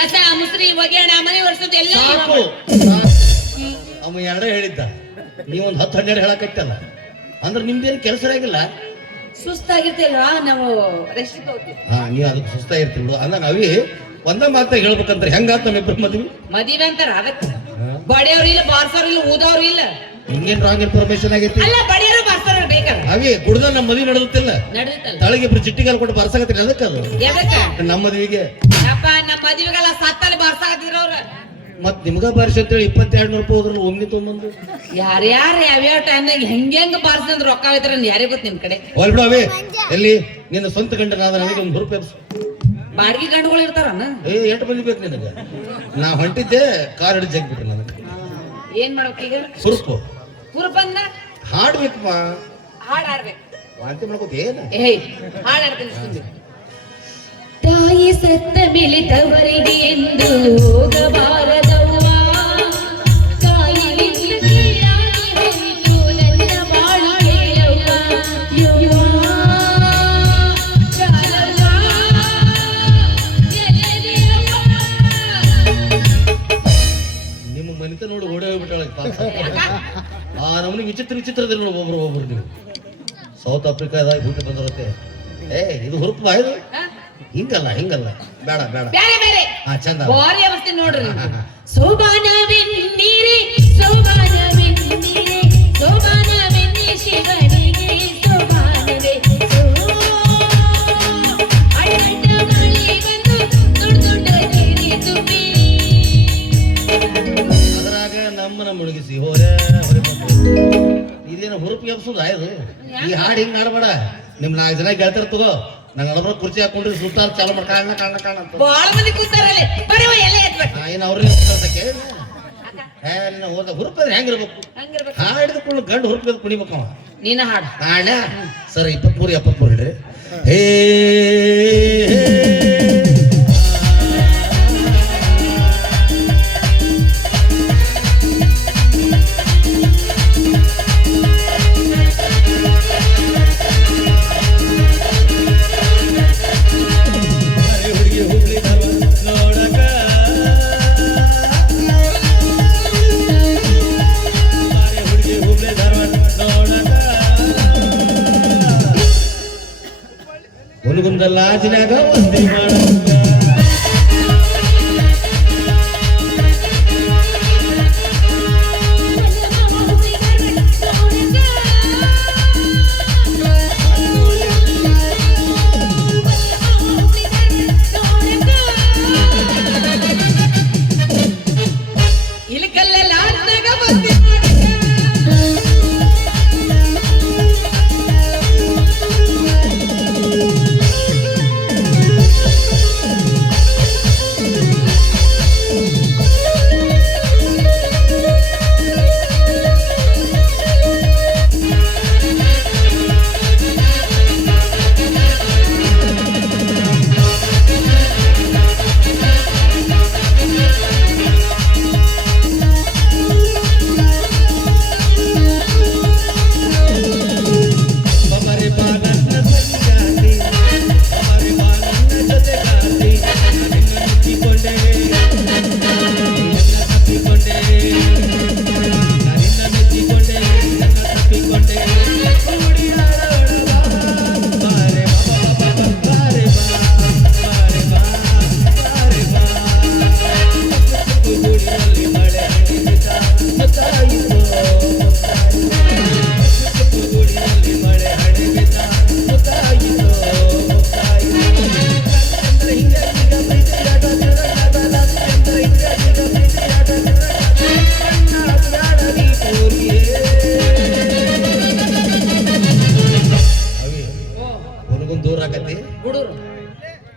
ಕಸ ಮುಸ್ರಿ ಒಗೆಯಣ ಮನೆ ಒರೆಸೋದು ಎಲ್ಲ ಸಾಕು ಅವ ಎರಡೇ ಹೇಳಿದ್ದ ನೀವೊಂದು 10-12 ಹೇಳಕತ್ತಲ್ಲ ಅಂದ್ರೆ ನಿಮ್ದೇನು ಕೆಲಸ ಆಗಿಲ್ಲ ಸುಸ್ತಾಗಿರ್ತಿಲ್ವಾ ನಾವು ರೆಸ್ಟ್ ತಗೋತೀವಿ. ನೀವ್ ಅದಕ್ಕೆ ಸುಸ್ತಾಗಿರ್ತಿಲ್ವ ಅಂದ ನಾವೇ ಒಂದ ಮಾತಾಗ ಹೇಳ್ಬೇಕಂತಾರೆ ಹೆಂಗಾತ ನಮ್ಮಿಬ್ರು ಮದುವೆ ಅಂತಾರ ಅದಕ್ಕೆ ಬಡಿಯವ್ರು ಇಲ್ಲ ಬಾರ್ಸೋರು ಇಲ್ಲ ಊದವ್ರು ಇಲ್ಲ ಹಿಂಗೇನ್ ರಾಂಗ್ ಇನ್ಫಾರ್ಮೇಶನ್ ಆಗೈತಿ ಅಲ್ಲ ಬಡಿಯವರು ಬಾರ್ಸೋರು ಬೇಕಲ್ಲ ಅವೇ ಕುಡ್ದ ನಮ್ಮ ಮದುವೆ ನಡೆದಿಲ್ಲ ನಡೆದಿತ್ತಲ್ಲ ತಳಗೆ ಇಬ್ರು ಚಿಟ್ಟಿಗಾಲ್ ಕೊಟ್ಟು ಬರ್ಸಾಕತ್ತೀರಿ ಅದಕ್ಕೆ ಅದು ಎದಕ್ಕ ನಮ್ಮ ಮದುವೆಗೆ ಅಪ್ಪ ನಮ್ಮ ಮದುವೆಗೆಲ್ಲ ಸತ್ತಲ್ಲಿ ಬಾರ್ಸಾಕತ್ತಿದ್ರ ಅವ್ರ ಮತ್ ನಿಮ್ಗ ಬಾರಿಸಿ ಅಂತೇಳಿ 2200 ರೂಪಾಯಿ ಹೋದ್ರಲ್ಲ ಒಮ್ಮೆ ತೊಗೊಂಬಂದು ಯಾರ್ಯಾರ ಯಾವ್ಯಾವ ಟೈಮ್ನಾಗ ಹೆಂಗ ಬಾರ್ಸಂದ್ರ ರೊಕ್ಕ ಹೋಯ್ತಾರ ಯಾರಿಗೆ ಗೊತ್ತ ನಿಮ್ ಕಡೆ ಹೋಲ್ ಬಿಡು ಅವೇ ಎಲ್ಲಿ ನಿನ್ನ ಸ್ವಂತ ಗಂಡನಾದ ನನಗೆ ಒಂದು ರೂಪಾಯಿ ಬಾಡಿಗೆ ಗಂಡುಗಳು ಇರ್ತಾರನ 8 ಮಂದಿ ಬೇಕು ನಿನಗೆ ನಾ ಹೊಂಟಿದ್ದೆ ಕಾರ್ ಹಿಡಿದು ಜಗ್ಬಿಟ್ರೆ ನನಗೆ ಏನ್ ಮಾಡ್ಬೇಕು ಈಗ ಸುರ್ಪು ಕುರುಪಂದ ಹಾಡ್ಬೇಕಪ್ಪ ಹಾಡ್ ಆಡ್ಬೇಕು ವಾಂತಿ ಮಾಡ್ಕೋತ ಏನು ಏಯ್ ಹಾಡ್ ಆಡ್ತೀನಿ ತಾಯಿ ಸತ್ತ ಮೇಲೆ ತವರಿಗೆ ಎಂದು ಹೋಗಬಾರದವ್ವ ನಿಮ್ಮ ಮನಿತ ನೋಡಿ ಓಡೇ ಹೋಗ್ಬಿಟ್ಟಾಳ ನಮ್ಗೆ ವಿಚಿತ್ರದಿಲ್ಲ ನೋಡಿ ಒಬ್ರು ನೀವು ಸೌತ್ ಆಫ್ರಿಕಾದಾಗ ಊಟ ಬಂದಿರುತ್ತೆ ಇದು ಹುರುಪು ಇದು ಹಿಂಗಲ್ಲ ಬೇಡ ಬೇರೆ ಬೇರೆ ಚಂದ ಬಾರಿ ಅವಸ್ಥೆ ನೋಡ್ರಿ ಸೋಬಾನವೆನ್ನೀರೆ ಸೋಬಾನವೆನ್ನೀರೆ ಸೋಬಾನವೆನ್ನಿ ಶಿವನಿಗೆ ಸೋಬಾನವೇ ಅಡ್ಡ ಮಳೆ ಬಂದು ದೊಡ್ಡ ನೀರಿ ತುಂಬಿ ಅದ್ರಾಗ ನಮ್ಮನ್ನ ಮುಳುಗಿಸಿ ಹೊರೆ ಇದೇನು ಹುರುಪು ಎಬ್ಸೋದು ಆಯ್ದು ಈ ಹಾಡು ಹಿಂಗ್ ಆಡ್ಬೇಡ ನಿಮ್ 4 ಜನ ಗೆಳತಿರ್ ತಗೋ ನಂಗೆ ನಡಬ್ರ ಕುರ್ಚಿ ಹಾಕೊಂಡ್ರಿ ಸುತ್ತಾರ ಚಾಲು ಮಾಡಿ ಕಾಣ ಬಾಳ ಮಂದಿ ಕೂತಾರಲ್ಲಿ ಬರೀವ ಎಲ್ಲ ಎತ್ಬೇಕು ಏನು ಅವ್ರಿಗೆ ಕಳ್ಸಕ್ಕೆ ಹೋದ ಹುರುಪದ್ರೆ ಹೆಂಗಿರ್ಬೇಕು ಹಾಡು ಹಿಡಿದುಕೊಂಡು ಗಂಡು ಹುರುಪದ ಕುಣಿಬೇಕವ ನೀನ ಹಾಡು ನಾಡ ಸರ್ 23 ಹೇಳ್ರಿ ಹೇ ಹುಡುಗಂದ ಲಾಜಿನಾಗ ಒಂದೇ ಮಾಡ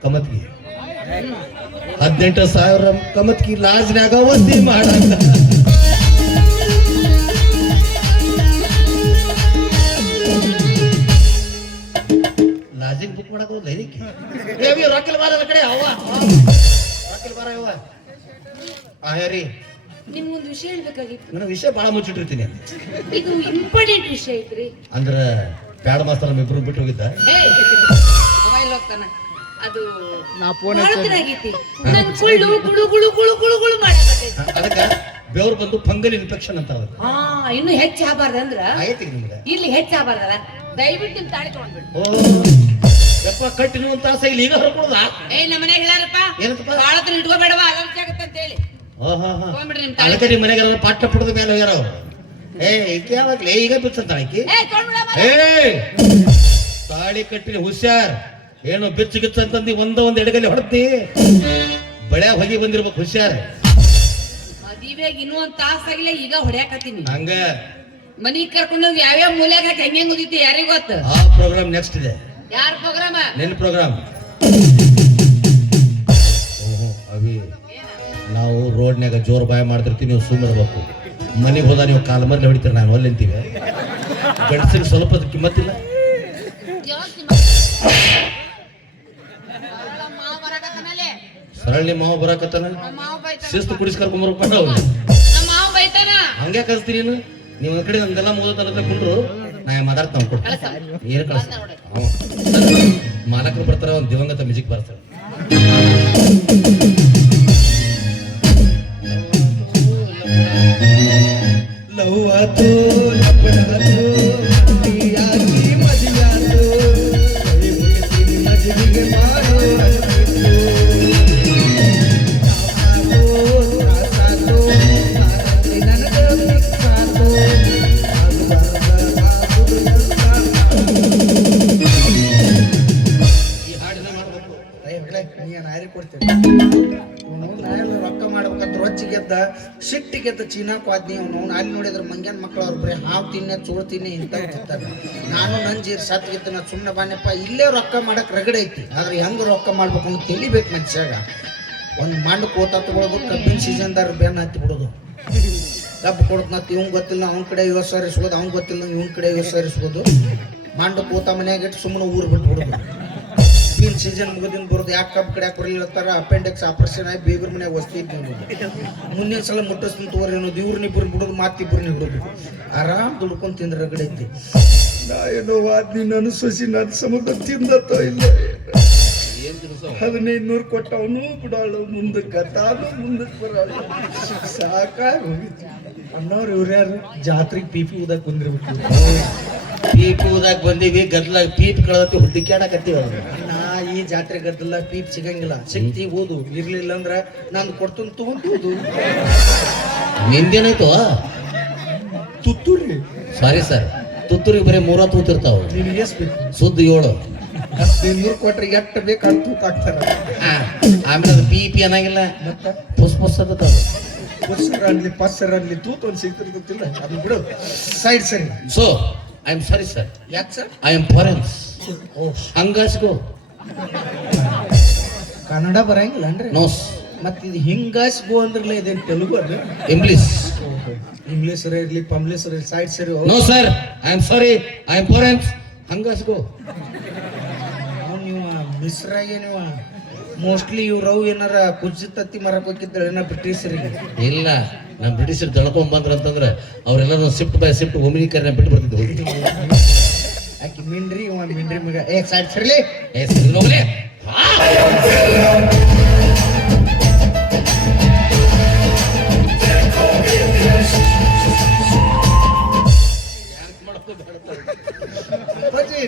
ಕಮತ್ಗಿ 18,000 ಕಮತ್ಗಿ ಲಾಜ್ನಾಗ ವಸ್ತಿ ಮಾಡಂಗ ಲಾಜಿಂಗ್ ಬುಕ್ ಮಾಡಕ ಲೈನಿಕ್ ರಾಕಿಲ್ ಬಾರ ಕಡೆ ಅವ್ವ ರಾಕಿಲ್ ಬಾರ ಅವ್ವ ಆಯರಿ ನಿಮ್ಗೊಂದು ವಿಷಯ ಹೇಳ್ಬೇಕಾಗಿತ್ತು. ನನ್ನ ವಿಷಯ ಬಹಳ ಮುಚ್ಚಿಟ್ಟಿರ್ತೀನಿ. ಇದು ಇಂಪಾರ್ಟೆಂಟ್ ವಿಷಯ ಐತ್ರಿ. ಅಂದ್ರೆ ಬ್ಯಾಡ ಮಾಸ್ತರ್ ಇಬ್ರು ಬಿಟ್ಟು ಹೋಗಿದ್ದ ಮೊಬೈಲ್ ಹೋಗ್ತಾನ ಅದು ನಾ ಫೋನ್ ಬಹಳ ದಿನ ಆಗೈತಿ ನನ್ ಕುಳ್ಳು ಗುಳು ಗುಳು ಗುಳು ಗುಳು ಗುಳು ಮಾಡಕತ್ತೈತಿ. ಅದಕ್ಕೆ ಬೆವ್ರು ಬಂದು ಫಂಗಲ್ ಇನ್ಫೆಕ್ಷನ್ ಅಂತ ಅದಕ್ಕೆ ಹಾ ಇನ್ನು ಹೆಚ್ಚು ಆಗಬಾರ್ದು ಅಂದ್ರ ಆಗೈತಿ ನಿಮ್ಗೆ. ಇಲ್ಲಿ ಹೆಚ್ಚು ಆಗಬಾರ್ದಲ್ಲ ದಯವಿಟ್ಟು ನಿಮ್ ತಾಳಿ ತಗೊಂಡ್ಬಿಡು. ಓ ಯಪ್ಪ ಕಟ್ಟಿನ ಒಂದು ತಾಸ ಇಲ್ಲಿ ಈಗ ಹೊರಕೊಳ್ಳೋದ ಏ ನಮ್ಮ ಮನೆಗೆ ಹೇಳಾರಪ್ಪ ಏನಂತಪ್ಪ? ಬಹಳ ಹೊತ್ತು ಇಟ್ಕೋಬೇಡವ ಅಲರ್ಜಿ ಆಗತ್ತೆ ಅಂತ ಹೇಳಿ ತಗೊಂಡ್ಬಿಡ್ರಿ ನಿಮ್ ತಾಳಿ. ಅದಕ್ಕೆ ನಿಮ್ಮ ಮನೆಗೆ ಪಾಠ ಪಡೆದ ಮೇಲೆ ಹೋಗ್ಯಾರ ಅವ್ರು. ಏ ಈಕೆ ಯಾವಾಗ್ಲೇ ಈಗ ಬಿಚ್ಚಂತ ಆಕಿ ಏ ತಗೊಂಡ್ಬಿಡಮ್ಮ. ಏ ತಾಳಿ ಕಟ್ಟಿನ ಹುಷಾರ್ ಏನು ಬಿಚ್ಚು ಗಿಚ್ಚ ಅಂತಂದು ಒಂದ್ ಎಡಗಲ್ಲಿ ಹೊಡೆದಿ ಬಳೆ ಹೊಗಿ ಬಂದಿರ್ಬೇಕು ಹುಷಾರ್. ಮದುವೆಗೆ ಇನ್ನೂ ಒಂದ್ ತಾಸಾಗಿಲ್ಲ ಈಗ ಹೊಡ್ಯಾಕತ್ತೀನಿ. ಹಂಗ ಮನಿಗ್ ಕರ್ಕೊಂಡು ಹೋಗಿ ಯಾವ್ಯಾವ ಮೂಲ್ಯಾಗ ಹಾಕಿ ಹೆಂಗ್ ಓದಿತಿ ಯಾರಿಗ ಗೊತ್ತ. ಆ ಪ್ರೋಗ್ರಾಮ್ ನೆಕ್ಸ್ಟ್ ಇದೆ. ಯಾರ ಪ್ರೋಗ್ರಾಮ? ನಿನ್ನ ಪ್ರೋಗ್ರಾಮ್. ಅವಿ ನಾವು ರೋಡ್ನ್ಯಾಗ ಜೋರ್ ಬಾಯ್ ಮಾಡ್ತಿರ್ತೀವಿ, ನೀವು ಸುಮ್ಮನಿರ್ಬೇಕು. ಮನೆಗೆ ಹೋದ ನೀವು ಕಾಲ ಮರ್ಲಿ ಹೊಡಿತೀರಿ, ನಾನು ಅಲ್ಲಿ ಅಂತೀವಿ. ಗಂಡಸಿಗೆ ಸ್ವಲ್ಪ ಕಿಮ್ಮತ್ತಿಲ್ಲ. ಸರಳಿ ಮಾವ ಬರಾಕತ್ತಾನ, ಶಿಸ್ತು ಕುಡಿಸಿ ಕರ್ಕೊಂಬರ್ಬೇಕು ನಾವು. ನಮ್ಮ ಮಾವ ಬೈತಾನ. ಹಂಗೆ ಕಳಿಸ್ತೀನಿ ನೀನು. ನೀವು ಒಂದ್ ಕಡೆ ನಂದೆಲ್ಲ ಮುಗಿದ ಕುಂಡ್ರು ನಾ ಮಾತಾಡ್ತಾ ಕೊಡ್ತೀನಿ. ಏನು ಕಳಿಸ್ ಮಾಲಕರು ಬರ್ತಾರ, ಒಂದು ದಿವಂಗತ ಮ್ಯೂಸಿಕ್ ಬರ್ತಾರೆ. ಲವ್ವಾತು ಲಬ್ಬಡಾತು ಮದಿಯಾಗಿ ಮದಿಯಾತು ಕೈ ಮುಗಿಸಿ ಮದುವೆಗೆ ಮಾಡೋ ತ್ರಾಸಾತು ಮಾರತಿ ನನಗೆ ಮಿಕ್ಸಾತು ಈ ಹಾಡಿನ ಮಾಡ್ಬೇಕು. ನೀನು ಹಾರಿ ಕೊಡ್ತೇನೆ. ನಾನೆಲ್ಲ ರೊಕ್ಕ ಮಾಡ್ಬೇಕಂತ ರೊಚ್ಚಿಗೆದ್ದ ಸಿಟ್ಟಿಗೆದ್ದ ಚೀನಾಕ್ ವಾದ್ನಿ ಅವನು ಅಲ್ಲಿ ನೋಡಿದ್ರೆ ಮಂಗ್ಯಾನ ಮಕ್ಳು ಅವ್ರು ಬರೀ ಹಾವು ತಿನ್ನೆ ಚೋಳು ತಿನ್ನೆ ಇಂಥ ತಿಂತಾರೆ. ನಾನು ನನ್ನ ಜೀರ್ ಸತ್ಗಿದ್ದ ನಾ ಸುಮ್ಮನೆ ಬಾನಪ್ಪ ಇಲ್ಲೇ ರೊಕ್ಕ ಮಾಡಕ್ ರಗಡೆ ಐತಿ. ಆದ್ರೆ ಹೆಂಗ್ ರೊಕ್ಕ ಮಾಡ್ಬೇಕು ಅಂತ ತಿಳಿಬೇಕು ಮನುಷ್ಯಾಗ. ಒಂದು ಮಂಡ್ ಕೋತ ತಗೊಳೋದು, ಕಬ್ಬಿನ ಸೀಸನ್ದಾರ ಬೆನ್ನ ಹತ್ತಿ ಬಿಡೋದು. ಕಬ್ಬು ಕೊಡ್ತನತ್ ಇವಂಗ್ ಗೊತ್ತಿಲ್ಲ ಅವ್ನ ಕಡೆ 50,000 ಇಸ್ಬೋದು, ಅವ್ನ್ ಗೊತ್ತಿಲ್ಲ ಇವನ್ ಕಡೆ 50,000 ಇಸ್ಬೋದು. ಮಂಡ್ ಕೋತ ಮನ್ಯಾಗ ಇಟ್ಟು ಸುಮ್ಮನೆ ಊರ್ ಬಿಟ್ಟು ಬಿಡೋದು. ಬೀನ್ ಸೀಸನ್ ಮುಗಿದಿನ ಬರೋದು. ಯಾಕೆ ಕಬ್ಬು ಕಡೆ ಬರಲಿಲ್ಲತ್ತಾರ, ಅಪೆಂಡಿಕ್ಸ್ ಆಪರೇಷನ್ ಆಗಿ ಬೇಗರ ಮನ್ಯಾಗ ವಸ್ತಿ ಇದ್ದು ಮುಂದಿನ ಸಲ ಮುಟ್ಟಿಸ್ತೀನಿ ತೋರಿ ಅನ್ನೋದು. ಇವ್ರನ್ನಿಬ್ಬರು ಬಿಡೋದು, ಮಾತಿಬ್ಬರನ್ನ ಬಿಡೋದು. ಆರಾಮ್ ದುಡ್ಕೊಂಡ್ ತಿಂದ್ರೆ ರಗಡೆ ಐತಿ. ನಾ ಏನೋ ವಾದ್ನಿ ನನ್ನ ಸೊಸಿ ನನ್ನ ಸಮುದ್ರ ತಿಂದತ್ತೋ ಇಲ್ಲ. 1500 ಕೊಟ್ಟವನು ಬಿಡಾಳು ಮುಂದಕ್ಕೆ, ತಾನು ಮುಂದಕ್ಕೆ ಬರೋಳು. ಸಾಕಾಗಿ ಹೋಗಿತ್ತು. ಅಣ್ಣವ್ರು ಇವ್ರ್ಯಾರು ಜಾತ್ರೆಗೆ ಪೀಪಿ ಊದಕ್ ಬಂದಿರ್ಬೇಕು. ಪೀಪಿ ಊದಾಕ್ ಬಂದೀವಿ, ಗದ್ಲಾಗ ಪೀಪ್ ಕಳದತ್ತಿ ಹುಡುಕ್ಯಾಡಕತ್ತೀವಿ. ನಾ ಈ ಜಾತ್ರೆ ಗದ್ದಲ್ಲ ಪೀಪ್ ಸಿಗಂಗಿಲ್ಲ. ಸಿಕ್ತಿ ಓದು, ಇರ್ಲಿಲ್ಲ ಅಂದ್ರ ನಂದು ಕೊಡ್ತಂತ ತಗೊಂಡು ನಿಂದೇನಾಯ್ತು? ತುತ್ತೂರಿ ಸಾರಿ ಸರ್, ತುತ್ತೂರಿಗೆ ಬರೀ 3 ತೂತಿರ್ತಾವ, ನಿನಗೆ ಎಷ್ಟು ಬೇಕು? ಸುದ್ದ 7. 1500 ಕೊಟ್ರೆ ಎಷ್ಟು ಬೇಕು ಅಂತ ತೂಕ ಹಾಕ್ತಾರ. ಆಮೇಲೆ ಅದು ಪಿ ಅನ್ನಂಗಿಲ್ಲ, ಮತ್ತ ಪುಸ್ ಪುಸ್ ಅಂತ. ಪುಸ್ಸರ ಅನ್ಲಿ ಪಸ್ಸರ ಅನ್ಲಿ ತೂತ್ ಒಂದು ಸಿಗ್ತಿರ್ತಿಲ್ಲ, ಅದು ಬಿಡು. ಸೈಡ್ ಸರಿ. So I am sorry sir. ಯಾಕೆ ಸರ್? I am foreigners. ಹಂಗಾಸ್ಗೋ ಕನ್ನಡ ಬರಂಗಿಲ್ಲ ಅಂದ್ರೆ ನೋಸ್. ಮತ್ತೆ ಇದು ಹಿಂಗಾಸ್ಗೋ ಅಂದ್ರಲ್ಲ, ಇದೇನು ತೆಲುಗು ಅದು? ಇಂಗ್ಲಿಷ್. ಇಂಗ್ಲೀಷರ ಇರ್ಲಿ ಪಂಗ್ಲೀಷರ ಇರ್ಲಿ, ಸೈಡ್ ಸರಿ. No sir, I am sorry, I am foreigners. ಹಂಗಾಸ್ಗೋ. ನೀವು ಮಿಸ್ರಾಗೆ ನೀವು ಮೋಸ್ಟ್ಲಿ ಇವ್ರವು ಏನಾರ ಕುಜ್ಜಿ ತತ್ತಿ ಮರಕ್ ಹೋಗಿದ್ದಾಳೆ ಏನೋ ಬ್ರಿಟಿಷರಿಗೆ. ಇಲ್ಲ, ನಮ್ಮ ಬ್ರಿಟಿಷರು ದಳ್ಕೊಂಡ್ ಬಂದ್ರ ಅಂತಂದ್ರೆ ಅವರೆಲ್ಲ ಶಿಫ್ಟ್ ಬೈ ಶಿಫ್ಟ್ ಒಮಿನಿಕರ್ನ ಬಿಟ್ಟು ಬರ್ತಿದ್ವಿ. ಆಕಿ ಮಿಂಡ್ರಿ ಇವ ಮಿಂಡ್ರಿ ಮಗ. ಸೈಡ್ ಸರಿಲಿ. ಹೋಗ್ಲಿ.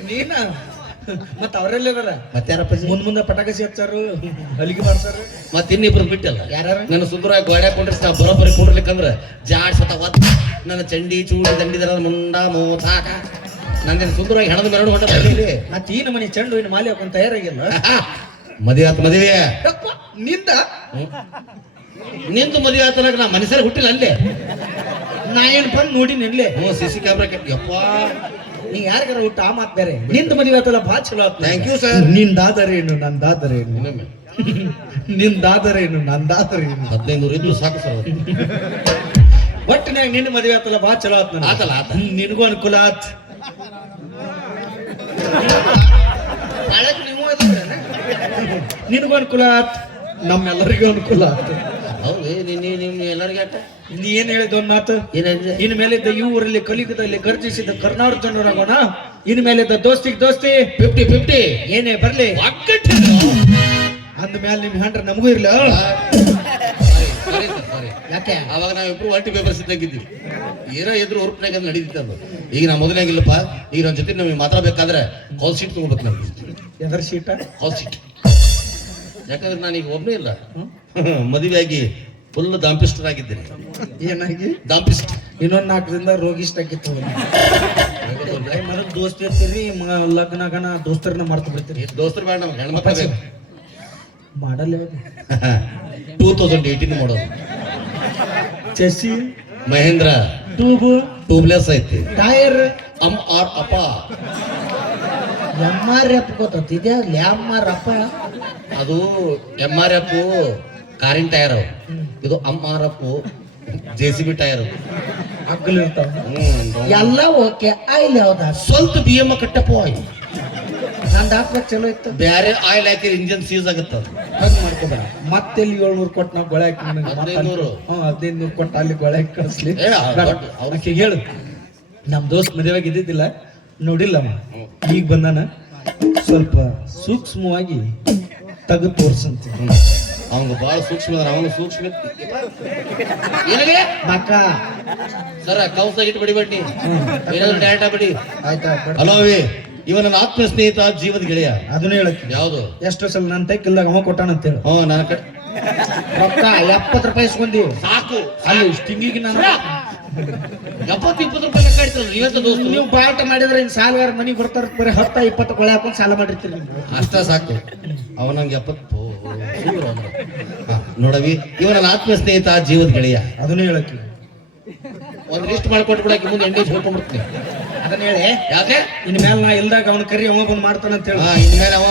ನೀನ ಮತ್ತ ಅವರೆಲ್ಲ ಇದಾರ. ಮತ್ತಾರಪ್ಪ ಮುಂದೆ ಪಟಾಕಸಿ ಹಚ್ಚಾರು, ಅಲ್ಲಿಗೆ ಮಾಡ್ಸಾರ. ಮತ್ತೆ ಇನ್ನಿಬ್ರು ಬಿಟ್ಟಲ್ಲ ಯಾರು? ನನ್ನ ಸುಂದರವಾಗಿ ಗೋಡೆ ಕೊಂಡ್ರೆ ನಾವು ಬರೋಬ್ಬರಿ ಕುಂಡ್ರಲಿಕ್ಕಂದ್ರೆ ಜಾಡ್ ಸತ ನನ್ನ ಚಂಡಿ ಚೂಡಿ ದಂಡಿದರ ಮುಂಡ ಮೋಸಾಕ ನಂದೇನು ಸುಂದರವಾಗಿ ಹೆಣದ ಮೆರಡು ಹೊಂಟ ಬರಲಿ. ಮತ್ತೆ ಈ ನಮ್ಮನೆ ಚೆಂಡು ಇನ್ನು ಮಾಲಿ ಹಾಕೊಂಡ್ ತಯಾರಾಗಿಲ್ಲ. ಮದುವೆ ಆತ ಮದುವೆ ನಿಂದ ನಿಂತು ಮದುವೆ ಆತನಾಗ ನಾ ಮನುಷ್ಯರ ಹುಟ್ಟಿಲ್ಲ ಅಲ್ಲೇ. ನಾ ಏನ್ ಬಂದ್ ನೋಡಿ ನಿನ್ಲೆ. CC ಕ್ಯಾಮ್ರಾ ಕೆಟ್ಟ ಯಪ್ಪ. ನೀ ಯಾರಿಗಾರ ಹುಟ್ಟ ಆ ಮಾತ್ ಬೇರೆ. ನಿಂದ ಮದುವೆ ಆತಲ್ಲ ಭಾಳ ಚಲೋ ಆತ. Thank you sir. ನಿಂದಾದರೇನು ನಂದಾದರೇನು, ನಿಂದಾದರೇನು ನಂದಾದರೇನು. 1500 ಇದ್ರು ಸಾಕು ಸರ್. ಒಟ್ಟಿನಾಗ ನಿನ್ನ ಮದುವೆ ಆತಲ್ಲ ಭಾಳ ಚಲೋ ಆತ. ಆತಲ್ಲ ಆತ. ನಿನಗೂ ಅನುಕೂಲ ಆತ್. ನಿನಗೂ ಅನುಕೂಲ ಆತ್, ನಮ್ಮೆಲ್ಲರಿಗೂ ಅನುಕೂಲ ಆತ್. ಹೌದು, ನಿಮ್ ಎಲ್ಲರಿಗೆ ಆಟ. ನೀ ಏನ್ ಹೇಳಿದ ಮಾತು? ಏನಿದೆ? ಇನ್ ಮೇಲಿದ್ದ ಈ ಊರಲ್ಲಿ ಕಲಿಯುಗದಲ್ಲಿ ಗರ್ಜಿಸಿದ ಕರ್ನಾಟಕರಾಗೋಣ. ಇನ್ ಮೇಲಿದ್ದ ದೋಸ್ತಿಗೆ ದೋಸ್ತಿ 50-50 ಏನೇ ಬರ್ಲಿ ಒಗ್ಗಟ್ಟು. ಅಂದ್ಮೇಲೆ ನಿಮ್ ಹೆಂಡ್ರ ನಮಗೂ ಇರ್ಲ ಸಾರಿ ಯಾಕೆ ಅವಾಗ ನಾವಿಬ್ರು ಒಟ್ಟಿ ಪೇಪರ್ಸ್ ಇದ್ದಾಗಿದ್ವಿ ಏನೋ ಎದ್ರು ಹುರುಪ್ನಾಗ ನಡೀತಿತ್ತು ಅದು ಈಗ ನಾ ಮೊದಲಾಗಿಲ್ಲಪ್ಪ ಈಗ ನನ್ನ ಜೊತೆ ನಮಗೆ ಮಾತಾಡ್ಬೇಕಾದ್ರೆ ಕಾಲ್ ಸೀಟ್ ತಗೋಬೇಕು ನಮ್ಗೆ ಎದರ್ ಶೀಟ ಕಾಲ್ ಸೀಟ್ ಯಾಕಂದ್ರೆ ನಾನು ಈಗ ಒಬ್ಬನೇ ಇಲ್ಲ ಮದುವೆಯಾಗಿ ಫುಲ್ ದಾಂಪಿಸ್ಟರಾಗಿದ್ದೇನೆ ಏನಾಗಿ ದಾಂಪಿಸ್ಟ್ ಇನ್ನೊಂದ್ 4 ದಿನದ ರೋಗಿಷ್ಟ ಆಗಿತ್ತು ನನಗ್ ದೋಸ್ತ ಇರ್ತೀರಿ ಲಗ್ನಗನ ದೋಸ್ತರನ್ನ ಮರ್ತು ಬಿಡ್ತೀರಿ ದೋಸ್ತರು ಬೇಡ ನಮ್ಗೆ ಹೆಣ್ಮಕ್ಳು ಬೇಕು ಮಾಡಲ್ಲ 2018 ಮಾಡೋದು ಚೆಸ್ಸಿ ಮಹೇಂದ್ರ ಟ್ಯೂಬ್ಲೆಸ್ ಐತಿ ಟೈರ್ ಅಪ್ಪ MRF ಗೊತ್ತಿದೆ MRF ಅದು MRF ಕಾರಿನ ಟೈರ್ ಅವು ಇದು MRF JCB ಟೈರ್ ಅಗ್ಗಲ್ ಇರ್ತಾವ ಎಲ್ಲ ಓಕೆ ಆಯಿಲ್ ಯಾವ್ದ ಸ್ವಲ್ಪ BM ಕಟ್ಟಪ್ಪ ನಂದು ಹಾಕ್ಬೇಕು ಚಲೋ ಇತ್ತು ಬೇರೆ ಆಯಿಲ್ ಹಾಕಿ ಇಂಜನ್ ಸೀಸ್ ಆಗುತ್ತೆ ಹಂಗ್ ಮಾಡ್ಕೋಬೇಡ ಮತ್ತೆಲ್ಲಿ 700 ಕೊಟ್ಟು ನಾವು ಗೊಳೆ ಹಾಕಿ 1500 1500 ಕೊಟ್ಟು ಅಲ್ಲಿ ಗೊಳೆ ಹಾಕಿ ಕಳಿಸ್ಲಿ ಏ, ದೊಡ್ಡ- ಅವ್ರಿಗೆ ಹೇಳು ನಮ್ ದೋಸ್ತ್ ಮದುವೆಗೆ ಇದ್ದಿದ್ದಿಲ್ಲ ನೋಡಿಲ್ಲ ಅವ ಈಗ ಬಂದಾನ ಸ್ವಲ್ಪ ಸೂಕ್ಷ್ಮವಾಗಿ ತೆಗೆದು ತೋರ್ಸಂತ ಅವಂಗ ಬಹಳ ಸೂಕ್ಷ್ಮ ಅದ ಅವಂಗ ಸೂಕ್ಷ್ಮ ಏನಿದೆ ಮಕ್ಕ ಸರ ಕೌಸಾಗಿಟ್ಟು ಬಡಿಬೇಡಿ ಏನಾದ್ರು ಡೈರೆಕ್ಟ್ ಬಿಡಿ ಆಯ್ತಾ ಹಲೋ ಅವಿ ಇವ ನನ್ನ ಆತ್ಮ ಸ್ನೇಹಿತ ಜೀವದ ಗೆಳೆಯ ಅದನ್ನ ಹೇಳಕ್ಕೆ ಯಾವುದು ಎಷ್ಟು ಸಲ ನನ್ನ ತೈಕಿಲ್ದಾಗ ಅವ ಕೊಟ್ಟಾನಂತ ಹೇಳು ನನ್ನ ಕಡೆ ರೊಕ್ಕ 70 ರೂಪಾಯಿ ಇಸ್ಕೊಂಡಿ ಸಾಕು ಅಲ್ಲಿ ಸ್ಟಿಂಗಿಗೆ ನಾನು 70-20 ರೂಪಾಯಿ ಲೆಕ್ಕ ಇಡ್ತೀರಲ್ಲ ನೀವಂತ ದೋಸ್ತು ನೀವು ಬಾಟ ಮಾಡಿದ್ರೆ ಇನ್ ಸಾಲಗಾರ ಮನೆಗೆ ಬರ್ತಾರ ಬರೀ 10-20 ಕೊಳೆ ಹಾಕೊಂಡು ಸಾಲ ಮಾಡಿರ್ತೀರಿ ನೀವು ಅಷ್ಟ ಸಾಕು ಅವ ನಂಗೆ 70 ನೋಡವಿ ಇವ ನನ್ನ ಆತ್ಮ ಸ್ನೇಹಿತ ಜೀವದ ಗೆಳೆಯ ಅದನ್ನ ಹೇಳಕ್ಕೆ ಒಂದ್ ಲಿಸ್ಟ್ ಮಾಡ್ಕೊಟ್ಬಿಡಕ್ಕೆ ಮುಂದೆ ಎಂಡೇಜ್ ಹೇಳ್ಕೊಂಡ್ಬಿಡ್ತೀನಿ ಅದನ್ನ ಹೇಳಿ ಯಾಕೆ ಇನ್ ಮೇಲೆ ನಾ ಇಲ್ದಾಗ ಅವನ ಕರಿ ಅವ ಬಂದ್ ಮಾಡ್ತಾನಂತ ಹೇಳಿ ಇನ್ಮೇಲೆ ಅವ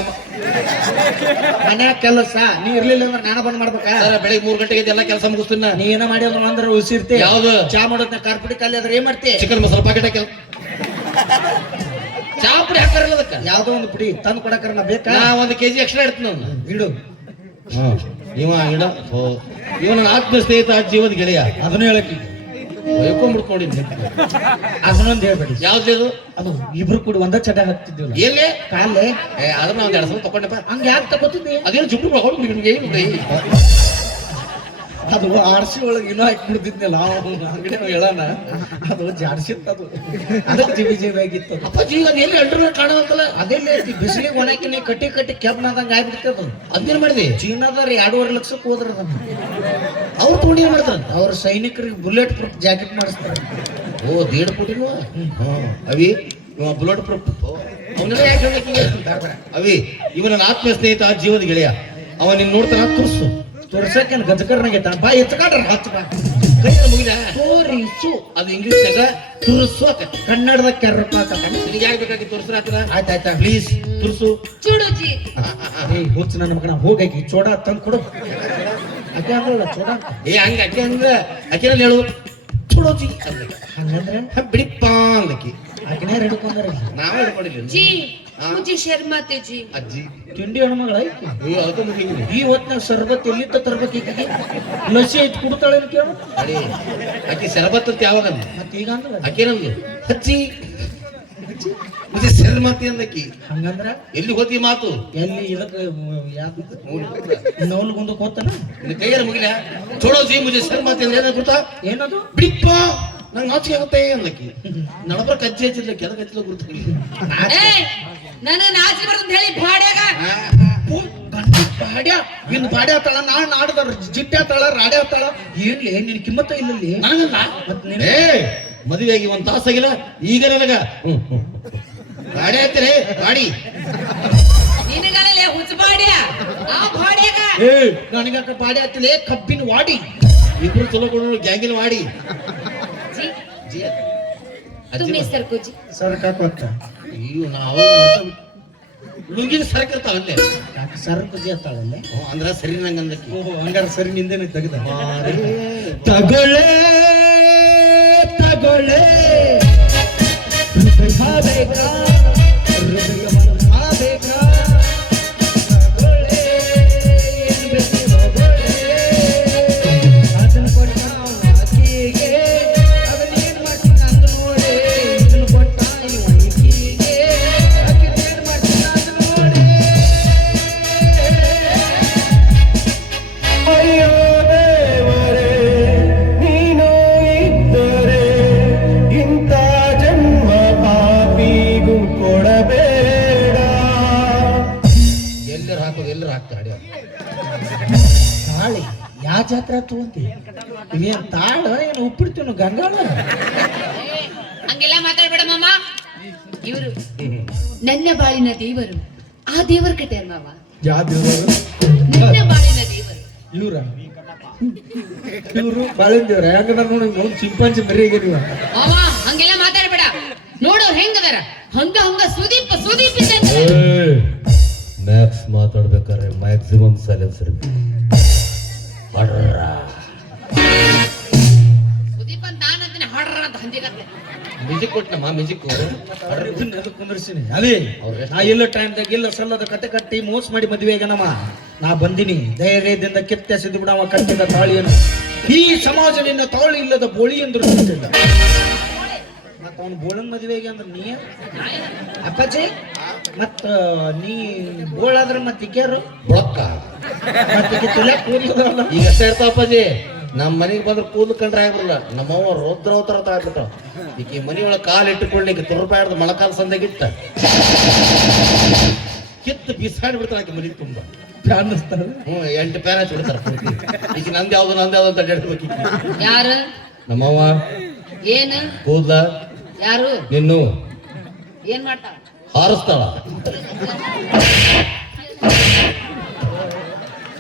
ಮನ್ಯಾಗ ಕೆಲಸ ನೀ ಇರ್ಲಿಲ್ಲ ಅಂದ್ರೆ ನಾನು ಬಂದ್ ಮಾಡ್ಬೇಕಾ ಸರ ಬೆಳಿಗ್ಗೆ 3 ಗಂಟೆಗೆ ಎಲ್ಲ ಕೆಲಸ ಮುಗಿಸ್ತೀನಿ ನೀ ಏನ ಮಾಡಿ ಅಂದ್ರೆ ಉಸಿರ್ತಿ ಯಾವ್ದು ಚಾ ಮಾಡೋದ್ನ ಕಾರ್ಪುಡಿ ಖಾಲಿ ಆದ್ರೆ ಏನ್ ಮಾಡ್ತಿ ಚಿಕನ್ ಮಸಾಲ ಪಾಕೆಟ್ ಹಾಕಿ ಚಾ ಪುಡಿ ಹಾಕಾರಲ್ಲ ಅದಕ್ಕೆ ಯಾವ್ದೋ ಒಂದು ಪುಡಿ ತಂದು ಕೊಡಕರ ನಾ ಬೇಕಾ ನಾ 1 kg ಎಕ್ಸ್ಟ್ರಾ ಇಡ್ತೀನಿ ಅವ್ನು ಇಡು ಇವ ನನ್ನ ಆತ್ಮ ಸ್ನೇಹಿತ ಜೀವದ ಗೆಳೆಯ ಅದನ್ನ ಹೇಳಕ್ಕೆ ಹೊಯ್ಕೊಂಡ್ಬಿಡ್ತು ನೋಡಿ ಅದನ್ನೊಂದು ಹೇಳ್ಬೇಡಿ ಯಾವ್ದು ಅದು ಇಬ್ರು ಕೂಡಿ ಒಂದ ಚಟ ಹಾಕ್ತಿದ್ವಿ ಎಲ್ಲಿ ಕಾಲೇ ಅದನ್ನ ಒಂದ್ 2 ಸಲ ತಕೊಂಡಪ್ಪ ಹಂಗ ಯಾಕೆ ತಗೋತಿದ್ದಿ ಅದೇನು ಚುಟ್ಟು ಹೊಡ್ಬಿಡಿ ನಿಮ್ಗೆ ಅದು ಆರ್ಸಿ ಒಳಗೆ ಇನ್ನೂ ಹಾಕಿ ಬಿಡ್ತಿದ್ನಲ್ಲ ಅಂಗಡಿ ಹೇಳೋಣ ಅದು ಜಾಡ್ಸಿತ್ತು ಅದು ಅದಕ್ಕೆ ಜಿಬಿ ಆಗಿತ್ತು ಅಪ್ಪ ಜೀವನ ಎಲ್ಲಿ ಅಂಡ್ರ ಕಾಣುತ್ತಲ್ಲ ಅದೆಲ್ಲ ಬಿಸಿಲಿಗೆ ಒಣಕಿ ನೀ ಕಟ್ಟಿ ಕೆಬ್ಬನಾದಂಗ ಆಗ್ಬಿಡ್ತದ ಅದೇನ್ ಮಾಡಿದೆ ಚೀನಾದಾರ 2.5 ಲಕ್ಷಕ್ಕೆ ಹೋದ್ರ ಅದನ್ನ ಅವ್ರು ತೊಗೊಂಡು ಏನ್ ಮಾಡ್ತಾರ ಅವ್ರ ಸೈನಿಕರಿಗೆ ಬುಲೆಟ್ ಪ್ರೂಫ್ ಜಾಕೆಟ್ ಮಾಡಿಸ್ತಾರೆ ಓ 1.5 ಕೋಟಿನೂ ಅವಿ ಇವ ಬುಲೆಟ್ ಪ್ರೂಫ್ ಅವನ್ನೆಲ್ಲ ಯಾಕೆ ಹೇಳಕ್ಕೆ ಅವಿ ಇವ ನನ್ನ ಆತ್ಮ ಸ್ನೇಹಿತ ಜೀವದ ಗೆಳೆಯ ಅವ ನಿನ್ ನೋಡ್ತಾನ ತುರ್ಸು ತೋರ್ಸಕ್ಕೇನು ಗಜಕರ್ನಾಗ ಬಾ ಎತ್ಕೊಂಡ್ರ ಹತ್ತು ಬಾ ಕೈ ಮುಗಿದ ತೋರಿಸು ಅದು ಇಂಗ್ಲಿಷ್ನಾಗ ತುರ್ಸು ಆತ ಕನ್ನಡದಾಗ ಕೆರ್ರಪ್ಪ ನಿನಗೆ ಯಾಕೆ ಬೇಕಾಗಿ ತೋರಿಸ್ರ ಆತನ ಆಯ್ತಾಯ್ತಾ ಪ್ಲೀಸ್ ತುರ್ಸು ಚೂಡುಜಿ ಏ ಹುಚ್ಚು ನನ್ನ ಮಗನ ಹೋಗಿ ಚೋಡ ತಂದು ಕೊಡು ಅದೇ ಆಗಲ್ಲ ಚೋಡ ಏ ಹಂಗ ಅಕ್ಕಿ ಹಂಗ ಅಕ್ಕಿನಲ್ಲಿ ಹೇಳು ಚುಡೋಜಿ ಹಂಗಂದ್ರೆ ಬಿಡಿಪ್ಪ ಅಂದಕ್ಕಿ ಆಕಿನೇ ಹಿಡ್ಕೊಂಡ್ರೆ ನಾವೇ ಹಿಡ್ಕೊಂಡಿಲ್ಲ जी मुझे शर्माते जी ಅಜ್ಜಿ ತಿಂಡಿ ಹೆಣ್ಮಗಳ ಐತಿ ಅಯ್ಯೋ ಅದು ಮುಗಿಂಗಿದೆ ಈ ಹೊತ್ತಿನ ಸರ್ಬತ್ ಎಲ್ಲಿಂದ ತರ್ಬೇಕು ಈಗಿಗೆ ಲಸಿ ಐತಿ ಕುಡ್ತಾಳೆ ಕೇಳು ಅಡಿ ಆಕಿ ಶರಬತ್ ಅಂತ ಯಾವಾಗ ಮತ್ತೆ ಈಗ ಅಂದ್ರೆ ಆಕೇನಂದು ಅಜ್ಜಿ ಮುಜೆ ಶರ್ಮತಿ ಅಂದಕ್ಕಿ ಹಂಗಂದ್ರ ಎಲ್ಲಿ ಹೋತಿ ಮಾತು ಎಲ್ಲಿ ಇದಕ್ಕೆ ನವಲ್ಗೊಂದು ಹೋತನ ನಿನ್ನ ಕೈಯಾರ ಮುಗಿಲ ಚೋಡೋಜಿ ಮುಜೆ ಶರ್ಮತಿ ಅಂದ್ರೆ ಏನ ಗೊತ್ತಾ ಏನದು ಬಿಡಿಪ್ಪ ನಂಗೆ ನಾಚಿಕೆ ಆಗುತ್ತೆ ಅಂದಕ್ಕಿ ನಡಬರ ಕಜ್ಜಿ ಹಚ್ಚಿದ್ಲಕ್ಕಿ ಅದಕ್ಕೆ ಹಚ್ಚಲ ಗುರುತಿಲ್ಲ ಏ ನನಗೆ ನಾಚಿ ಬರ್ತಂತ ಹೇಳಿ ಬಾಡ್ಯಾಗ ಬಾಡ್ಯ ಇನ್ನು ಬಾಡ್ಯ ಆತಾಳ ನಾಳೆ ನಾಡ್ದಾರ ಜಿಟ್ಟೆ ಆತಾಳ ರಾಡೆ ಆತಾಳ ಏನ್ಲಿ ನಿನ್ ಕಿಮ್ಮತ್ತ ಇಲ್ಲಲ್ಲಿ ನನಗಲ್ಲ ಮತ್ ನೀನು ಏ ಮದುವೆಯಾಗಿ 1 ತಾಸಾಗಿಲ್ಲ ಈಗ ನನಗ ಗಾಡಿ ಆಯ್ತಾರೆ ಗಾಡಿ ನಿನಗಲ್ಲೇ ಹುಚ್ಚ ಬಾಡ್ಯ ಆ ಬಾಡ್ಯಾಗ ಏ ನನಗಾಕ ಬಾಡಿ ಆತಿಲೆ ಕಬ್ಬಿನ ವಾಡಿ ಇಬ್ರು ಚಲೋ ಕೊಡೋರು ಗ್ಯಾಂಗಿನ ಮಾಡಿ जी ಜಿ तुम्ही सरको जी ಸರ್ಕಾಕೋತ ಅಯ್ಯೋ ನಾವು ಲುಂಗಿನ ಸರಕಿರ್ತಾವಲ್ಲೇ ಯಾಕೆ ಸರಕು ಆತಾಳಲ್ಲ ಅಂದ್ರ ಸರಿ ನಂಗೆ ಅಂದಕ್ಕಿ ಓಹೋ ಹಂಗಾರ ಸರಿ ನಿಂದೇನೆ ತೆಗೆದ ತಗೊಳ್ಳೆ ತಗೊಳ್ಳೆ ಹೃದಯ ಬೇಕಾ ಹೃದಯವನ್ನು ಬೇಕಾ ತಗೊಳ್ಳೆ ಏನ್ ಬೇಕು ತಗೊಳ್ಳೆ ಅದನ್ನ ಕೊಟ್ಟ ಆಕೆಗೆ ಅದನ್ನ ಏನ್ ಮಾಡ್ತೀನಿ ಅಂತ ನೋಡಿ ಇದನ್ನ ಕೊಟ್ಟ ಇವನಿಗೆ ಆಕೆ ಏನ್ ಮಾಡ್ತೀನಿ ಅಂತ ನೋಡಿ ತಾಳಿ ಯಾ ಜಾತ್ರೆ ತಗೊಂತಿ ಇವೇನ್ ತಾಳ ಏನು ಉಪ್ಪಿಡ್ತೀವಿ ಗಂಗಾಳ ಹಂಗೆಲ್ಲ ಮಾತಾಡ್ಬೇಡ ಮಾಮ. ಇವರು ನನ್ನ ಬಾಳಿನ ದೇವರು. ಆ ದೇವರ ಕಟ್ಯಾರ ಮಾವ. ಯಾ ದೇವರು? ನನ್ನ ಬಾಳಿನ ದೇವರು ಇವ್ರು ಬಾಳಿನ ದೇವ್ರ ಹೆಂಗದ ನೋಡಿ ನೋಡ್ ಚಿಂಪಾಂಜಿ ಮರಿಯಾಗಿ ನೀವು ಮಾವ. ಹಂಗೆಲ್ಲ ಮಾತಾಡ್ಬೇಡ. ನೋಡೋರ್ ಹೆಂಗದಾರ ಹಂಗ ಹಂಗ ಸುದೀಪ್ ಸುದೀಪ್ ಮ್ಯಾಕ್ಸ್ ಮಾತಾಡ್ಬೇಕಾದ್ರೆ ಮ್ಯಾಕ್ಸಿಮಮ್ ಸೈಲೆನ್ಸ್ ಇರ್ಬೇಕು. ಸುದೀಪ್ ಅಂತ ನಾನಂತೀನಿ ಹಾಡ್ರ ಅಂತ ಹಂದಿಗತ್ತೆ. ಮ್ಯೂಸಿಕ್ ಕೊಟ್ಟನಮ್ಮ ಮ್ಯೂಸಿಕ್ ಕುಂದರ್ಸಿನಿ ಅದೇ ನಾ ಇಲ್ಲ ಟೈಮ್ದಾಗ ಇಲ್ಲ ಸಲ್ಲದ ಕತೆ ಕಟ್ಟಿ ಮೋಸ ಮಾಡಿ ಮದುವೆ ಆಗನಮ್ಮ. ನಾ ಬಂದಿನಿ ಧೈರ್ಯದಿಂದ ಕಿತ್ತೆಸೆದು ಬಿಡವ ಕಟ್ಟಿದ ತಾಳಿಯನ್ನು. ಈ ಸಮಾಜದಿಂದ ತಾಳಿ ಇಲ್ಲದ ಬೋಳಿ ಎಂದು ಗೊತ್ತಿಲ್ಲ. ಮತ್ತ ಅವನು ಬೋಳನ್ ಮದುವೆಗೆ ಅಂದ್ರೆ ನೀ ಅಪ್ಪಾಜಿ ಮತ್ತ ನೀ ಬೋಳಾದ್ರ ಮತ್ತೆ ಇಕ್ಯಾರು ಬೊಳಕ್ಕ ಮತ್ತೆ ತುಲೆ ಕೂದಲಲ್ಲ ಈಗ ಅಷ್ಟೇ ಇರ್ತಾವಪ್ಪಾಜಿ. ನಮ್ಮ ಮನೆಗೆ ಬಂದ್ರೆ ಕೂದಲು ಕಂಡ್ರೆ ಆಗಿರಲ್ಲ. ನಮ್ಮವ್ವ ರುದ್ರವತಾರ ತಾಗ್ಬಿಟ್ಟಾವ. ಈಕಿ ಮನೆಯೊಳಗೆ ಕಾಲು ಇಟ್ಟುಕೊಳ್ಳಿಕ್ಕೆ ತುರುಪಾಡ್ದು ಮೊಳಕಾಲ ಸಂದಾಗಿಟ್ಟ ಕಿತ್ತು ಬಿಸಾಡಿ ಬಿಡ್ತಾರ ಆಕೆ ಮನೆಗೆ ತುಂಬ ಅನ್ನಿಸ್ತಾರೆ. 8 ಪ್ಯಾನ್ ಹಚ್ಚಿ ಬಿಡ್ತಾರ. ಈಗ ನಂದು ಯಾವ್ದು ಅಂತ ಅಡ್ಡಾಡ್ಬೇಕು. ಯಾರು ನಮ್ಮವ್ವ ಏನು ಕೂದ್ಲ ಯಾರು ನಿನ್ನು ಏನ್ ಮಾಡ್ತಾರ ಹಾರಿಸ್ತಾಳ.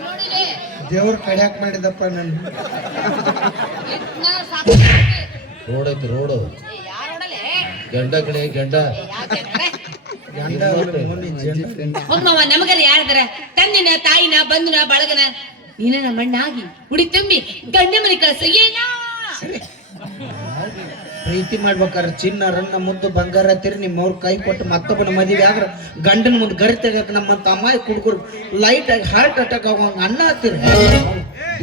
ನೋಡಿಲೆ ದೇವ್ರ ಕಡ್ಯಾಕ್ ಮಾಡಿದಪ್ಪ ನನ್ನ ರೋಡ್ ಐತಿ ರೋಡು ಯಾರೋಡಲೆ ಗಂಡ ಕಡೆ ಗಂಡ ಹೋಗ್ಮವ ನಮಗರ ಯಾರದಾರ ತಂದಿನ ತಾಯಿನ ಬಂಧುನ ಬಳಗನ ನೀನ ನಮ್ಮ ಅಣ್ಣಾಗಿ ಹುಡಿ ತುಂಬಿ ಗಂಡ ಮನೆ ಕಳ್ಸ ಏನ ಪ್ರೀತಿ ಮಾಡ್ಬೇಕಾದ್ರೆ ಚಿನ್ನ ರನ್ನ ಮುದ್ದು ಬಂಗಾರ ತಿರಿ ನಿಮ್ಮವ್ರ ಕೈ ಕೊಟ್ಟು ಮತ್ತೊಬ್ಬನ ಮದುವೆ ಆದ್ರ ಗಂಡನ ಮುಂದೆ ಗರಿ ತೆಗಕ್ ನಮ್ಮಂತ ಅಮ್ಮಾಯಿ ಹುಡುಗರು ಲೈಟ್ ಆಗಿ ಹಾರ್ಟ್ ಅಟ್ಯಾಕ್ ಆಗೋಂಗ ಅನ್ನ ಹತ್ತಿರ.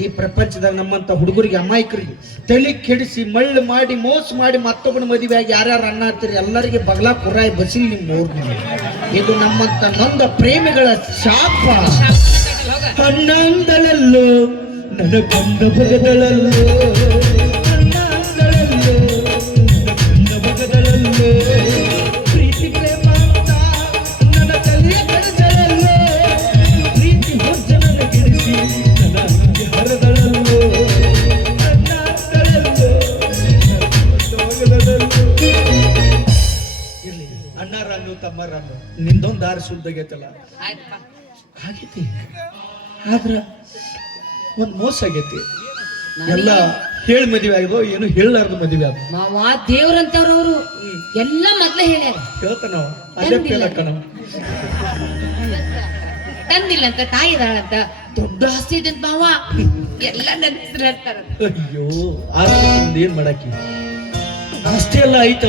ಈ ಪ್ರಪಂಚದಾಗ ನಮ್ಮಂತ ಹುಡುಗರಿಗೆ ಅಮಾಯಕರಿಗೆ ತಲೆ ಕೆಡಿಸಿ ಮಳ್ಳು ಮಾಡಿ ಮೋಸ ಮಾಡಿ ಮತ್ತೊಬ್ಬನ ಮದುವೆ ಆಗಿ ಯಾರ್ಯಾರು ಅನ್ನ ಹತ್ತಿರಿ ಎಲ್ಲರಿಗೆ ಬಗ್ಲಾ ಕುರಾಯಿ ಬಸಿಲ್ ನಿಮ್ಮ ಊರ್ನ. ಇದು ನಮ್ಮಂತ ನೊಂದ ಪ್ರೇಮಿಗಳ ಶಾಪ. ಅಣ್ಣಂದಳಲ್ಲೋ ನನ್ನ ಬಂದ ಭಗದಳಲ್ಲೋ ಪ್ರೀತಿ ಪ್ರೇಮ ಅಂತ ನನ್ನ ತಲೆಯ ಕಳೆದಳಲ್ಲೋ ಪ್ರೀತಿ ಹೊಜ್ಜನ ಗಿಡಿಸಿ ನನ್ನ ಅಂಗಿ ಹರದಳಲ್ಲೋ ಇರ್ಲಿ ಅಣ್ಣಾರನ್ನು ತಮ್ಮರನ್ನು ನಿಂದೊಂದು ದಾರಿ ಶುದ್ಧಾಗೈತಲ್ಲ ಆಗೈತಿ. ಆದ್ರ ಒಂದ್ ಮೋಸ ಆಗೈತಿ. ಎಲ್ಲ ಹೇಳಿ ಮದುವೆ ಆಗಿದೋ ಏನು ಹೇಳಲಾರ್ದು ಮದುವೆ ಆದ ಮಾವ ದೇವ್ರಂತವ್ರವ್ರು ಎಲ್ಲ ಮೊದ್ಲೇ ಹೇಳ್ಯಾರ. ಹೇಳ್ತಾನ ಅದೇ ಕಣ ತಂದಿಲ್ಲ ಅಂತ ತಾಯಿ ಇದಾಳಂತ ದೊಡ್ಡ ಆಸ್ತಿ ಇದೆ ಅಂತ ಮಾವ ಎಲ್ಲ ನನ್ನ ಹೆಸರು ಹೇಳ್ತಾರ. ಅಯ್ಯೋ ಆಸ್ತಿ ಏನ್ ಮಾಡಾಕಿ ಆಸ್ತಿ ಎಲ್ಲ ಐತ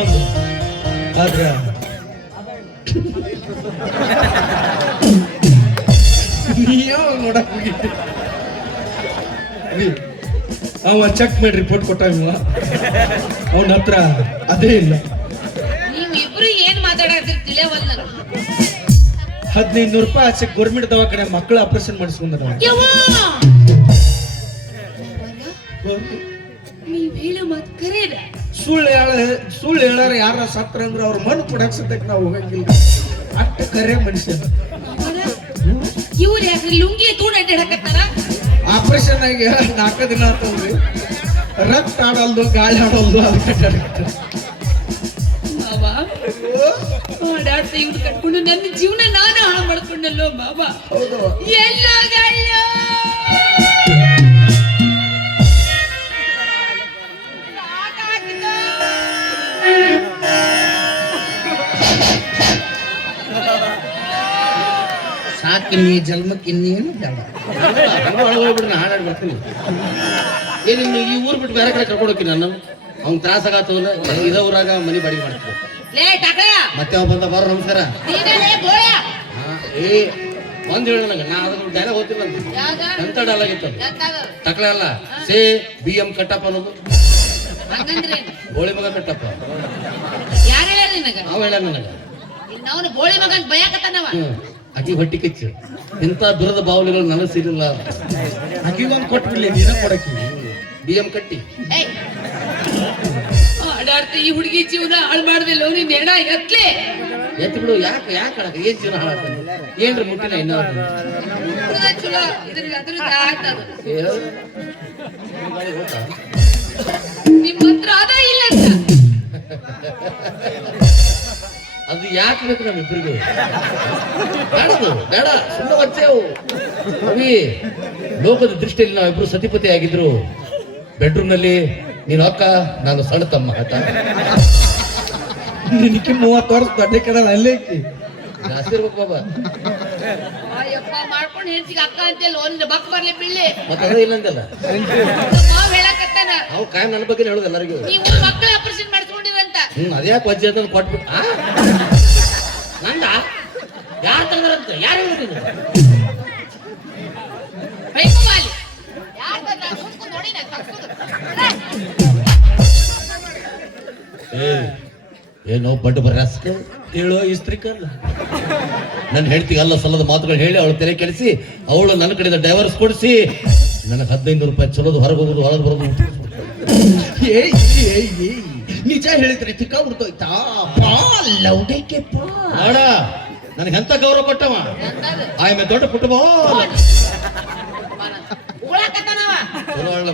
ಆದ್ರ ನೋಡಕ್ ಹೋಗಿದ್ದೆ ಅವ ಚೆಕ್ ಮಾಡಿ ರಿಪೋರ್ಟ್ ಕೊಟ್ಟಾಗಿಲ್ಲ ಅವನ ಹತ್ರ ಅದೇ ಇಲ್ಲ. ನೀವಿಬ್ರು ಏನ್ ಮಾತಾಡತ್ತೀರಿ ತಿಳಿಯವಲ್ಲ ನನಗೆ. 1500 ರೂಪಾಯಿ ಆಚೆ ಗೌರ್ಮೆಂಟ್ ದವಾಖಾನೆ ಮಕ್ಕಳ ಆಪರೇಷನ್ ಮಾಡಿಸ್ಕೊಂಡ ಯವ್ವಾ! ನೀವ್ ಹೇಳೋ ಮಾತು ಕರೇನ? ಸುಳ್ಳು ಹೇಳಾರ ಯಾರ ಸತ್ರ ಅಂದ್ರೆ ಅವ್ರ ಮಣ್ಣು ಕೊಡಕ್ ಸದ್ಯಕ್ಕೆ ನಾವು ಹೋಗಂಗಿಲ್ಲ. ಅಟ್ಟ ಕರೆ ಮನುಷ್ಯ. ಇವ್ರು ಯಾಕ್ರಿ ಲುಂಗಿ ತೂಣ ಅಡ್ಡಾಡಕತ್ತಾರ? ಆಪರೇಷನ್ ಆಗಿ 4 ದಿನ ಆತಂದ್ರಿ ರಕ್ತ ಆಡಲ್ದು ಗಾಳಿ ಆಡಲ್ದು ಅದಕ್ಕೆ ಮಾವ ಓಡಾಡ್ತಾ ಇವ್ರು ಕಟ್ಕೊಂಡು ನನ್ನ ಜೀವನ ನಾನು ಹಾಳು ಮಾಡ್ಕೊಂಡಲ್ಲೋ ಮಾವ. ಹೌದು ಎಲ್ಲೋ ಗಳ್ಳು ಸಾಕಿನ್ನಿ ಜನ್ಮಕ್ಕೆ ಇನ್ನೇನು ಬೇಡ. ಹೋಗ್ಬಿಡ್ರಿ ನಾ ಹಾಡಾಡಿ ಬರ್ತೀನಿ. ಏನಿನ್ನು ಈ ಊರ್ ಬಿಟ್ಟು ಬೇರೆ ಕಡೆ ಕರ್ಕೊಂಡು ಹೋಗ್ತೀನಿ ನಾನು. ಅವ್ನ್ ತ್ರಾಸ ಆಗತ್ತವಲ್ಲ ಇದ ಊರಾಗ ಮನಿ ಬಾಡಿಗೆ ಮಾಡ್ತೀನಿ. ಲೇ ಟಕಳ ಮತ್ತೆ ಅವ ಬಂದ ಬಾರ ನಮಸ್ಕಾರ. ನೀನೇ ಬೋಳ ಏ ಒಂದ್ ಹೇಳ ನನಗೆ ನಾ ಅದ್ರ ಡೈಲಾಗ್ ಹೋಗ್ತಿಲ್ಲ ಅಂತ ಯಾಗ ಎಂತ ಡೈಲಾಗ್ ಇತ್ತು ತಕಳೆ ಅಲ್ಲ ಸೇ BM ಕಟ್ಟಪ್ಪ ಅನ್ನೋದು ಹಂಗಂದ್ರೆ ಗೋಳಿ ಮಗ ಕಟ್ಟಪ್ಪ ಯಾರು ಹೇಳ್ಯಾರ ನಿನಗ? ಅವ ಹೇಳ ನನಗ ಇನ್ನವನು ಬೋಳಿ ಮಗ ಅಂತ ಭಯಕತ್ತಾನವ. ಅಕ್ಕಿ ಹೊಟ್ಟಿ ಕಚ್ಚಿ ಇಂಥ ದುರದ ಬಾವಲಿಗಳು ನನಗೆ ಸಿಗಲಿಲ್ಲ. ಅಕ್ಕಿಗೊಂದು ಕೊಟ್ಬಿಡ್ಲಿ ನೀನ ಕೊಡಕ್ಕಿ BM ಕಟ್ಟಿ ಆಡಾಡ್ತಾ ಈ ಹುಡುಗಿ ಜೀವನ ಹಾಳು ಮಾಡ್ದಿಲ್ಲ ನೀನ್ ಹೆಣ ಎತ್ಲೆ ಎತ್ತಿ ಬಿಡು. ಯಾಕೆ ಅಳಕ ಏನ್ ಜೀವನ ಹಾಳಾಗ್ತಾನೆ? ಏನ್ರಿ ಮುಟ್ಟಿನ ಇನ್ನೂ ಹುಡುಗ ಚಲೋ ಅದ್ರದ್ದು ಆಯ್ತದು. ಗೊತ್ತಾ? ನಿಮ್ಮ ಹತ್ರ ಅದ ಇಲ್ಲ ಅಂತ ಅದು ಯಾಕೆ ಬೇಕು ನಮ್ಮಿಬ್ಬರಿಗೂ? ಬೇಡದು ಬೇಡ, ಸುಮ್ಮನೆ ಬಚ್ಚೇವು ಅವಿ. ಲೋಕದ ದೃಷ್ಟಿಯಲ್ಲಿ ನಾವಿಬ್ರು ಸತಿಪತಿ ಆಗಿದ್ರು. ಬೆಡ್ರೂಮ್ ನಲ್ಲಿ ನೀನು ಅಕ್ಕ, ನಾನು ಸಣ್ಣ ತಮ್ಮ ಆತ. ನಿನಕ್ಕೆ 30 ವರ್ಷ ದೊಡ್ಡ ಕಡೆ ಅಲ್ಲೇ ಜಾಸ್ತಿ ಇರ್ಬೇಕು ಬಾಬಾ. ಯಪ್ಪ ಮಾಡ್ಕೊಂಡು ಹೆಂಚಿಗೆ ಅಕ್ಕ ಅಂತೆಲ್ಲ ಒಂದು ಬಕ್ ಬರ್ಲಿ ಬೀಳಿ ಮತ್ತೆ ಅದ ಇಲ್ಲ ಅಂತಲ್ಲ. ಮಾವ್ ಹೇಳಕತ್ತಾನ ಅವು ಕಾಯಂ ನನ್ನ ಬಗ್ಗೆ ಹೇಳೋದು ಎಲ್ಲರಿಗೂ. ನೀವು ಮಕ್ಕಳ ಆಪರೇಷನ್ ಮಾಡಿಸ್ಕೊಂಡಿರಂತ. ಅದ್ಯಾಕೆ ವಜ್ಜೆ ಅಂತ ಕೊಟ್ಬಿಟ್ಟು ನಂದ ಯಾರು ತಂದ್ರಂತ? ಯಾರು ಹೇಳಿದ್ರು? ಏನೋ ಬಡ್ಡು ಬರ್ರಾಸ್ಕ ಹೇಳೋ ಇಸ್ತ್ರಿಕಲ್ಲ. ನನ್ನ ಹೆಂಡತಿಗೆ ಅಲ್ಲ ಸಲ್ಲದ ಮಾತುಗಳು ಹೇಳಿ ಅವಳು ತೆರೆ ಕೆಡಿಸಿ ಅವಳು ನನ್ನ ಕಡೆಯಿಂದ ಡೈವರ್ಸ್ ಕೊಡಿಸಿ ನನಗೆ 15 ರೂಪಾಯಿ ಚಲೋದು ಹೊರಗೆ ಹೋಗೋದು ಒಳಗೆ ಬರೋದು. ನಿಜ ಹೇಳಿದ್ರೆ ತಿಕ್ಕ ಹುಡ್ತೋಯ್ತಾ? ಲೌಡಕ್ಕೆ ಮಾಡ ನನಗೆ ಎಂತ ಗೌರವ ಕೊಟ್ಟವ. ಆಯ್ಮೆ ದೊಡ್ಡ ಫುಟ್ಬಾಲ್ ಚಲೋ ಅಲ್ಲ.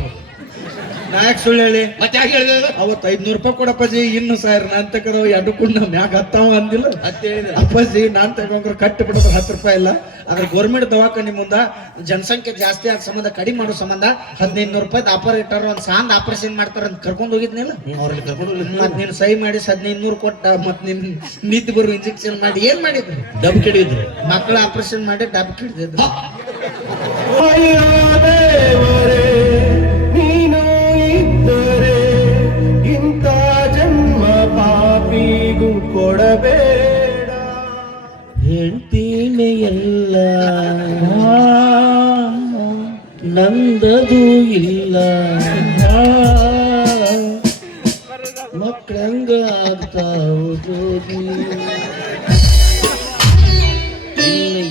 ನಾಯಕ್ ಸುಳ್ಳು ಹೇಳಿ ಮತ್ತೆ ಯಾಕೆ ಹೇಳಿದ್ರೆ ಅವತ್ತು 500 ರೂಪಾಯಿ ಕೊಡಪ್ಪಾಜಿ. ಇನ್ನು ಸಾವಿರ ನಾನ್ ತಗೋ ಎರಡು ಕುಂಡ ಮ್ಯಾಗ ಹತ್ತಾವ ಅಂದಿಲ್ಲ. ಮತ್ತೆ ಹೇಳಿದ್ರೆ ಅಪ್ಪಾಜಿ ನಾನ್ ತಗೊಂಡ್ರೆ ಕಟ್ಟಿ ಬಿಡೋದು 10 ರೂಪಾಯಿ ಇಲ್ಲ. ಆದ್ರೆ ಗೌರ್ಮೆಂಟ್ ದವಾಖಾನೆ ಮುಂದ ಜನಸಂಖ್ಯೆ ಜಾಸ್ತಿ ಆದ ಸಂಬಂಧ ಕಡಿಮೆ ಮಾಡೋ ಸಂಬಂಧ 1500 ರೂಪಾಯಿ ಆಪರೇಟರ್ ಒಂದ್ ಸಾಂದ್ ಆಪರೇಷನ್ ಮಾಡ್ತಾರ ಅಂತ ಕರ್ಕೊಂಡು ಹೋಗಿದ್ನಿಲ್ಲ. ಅವ್ರಲ್ಲಿ ಕರ್ಕೊಂಡು ಮತ್ ನೀನು ಸಹಿ ಮಾಡಿ 1500 ಕೊಟ್ಟ ಮತ್ ನಿನ್ ನಿಂತು ಬರೋ ಇಂಜೆಕ್ಷನ್ ಮಾಡಿ ಏನ್ ಮಾಡಿದ್ರು? ಡಬ್ ಕೆಡಿದ್ರು. ಮಕ್ಕಳ ಆಪರೇಷನ್ ಮಾಡಿ ಡಬ್ ಕಿಡ್ದಿದ್ರು. ನೀನು ಇದ್ದರೆ ಇಂಥ ಜನ್ಮ ಪಾಪಿಗೂ ಕೊಡಬೇಡ. ಹೆಂಡ್ತೀನೆ ಎಲ್ಲ ನಂದದು ಇಲ್ಲ. ಮಕ್ಕಳಂಗ ಆಗ್ತಾವುದು.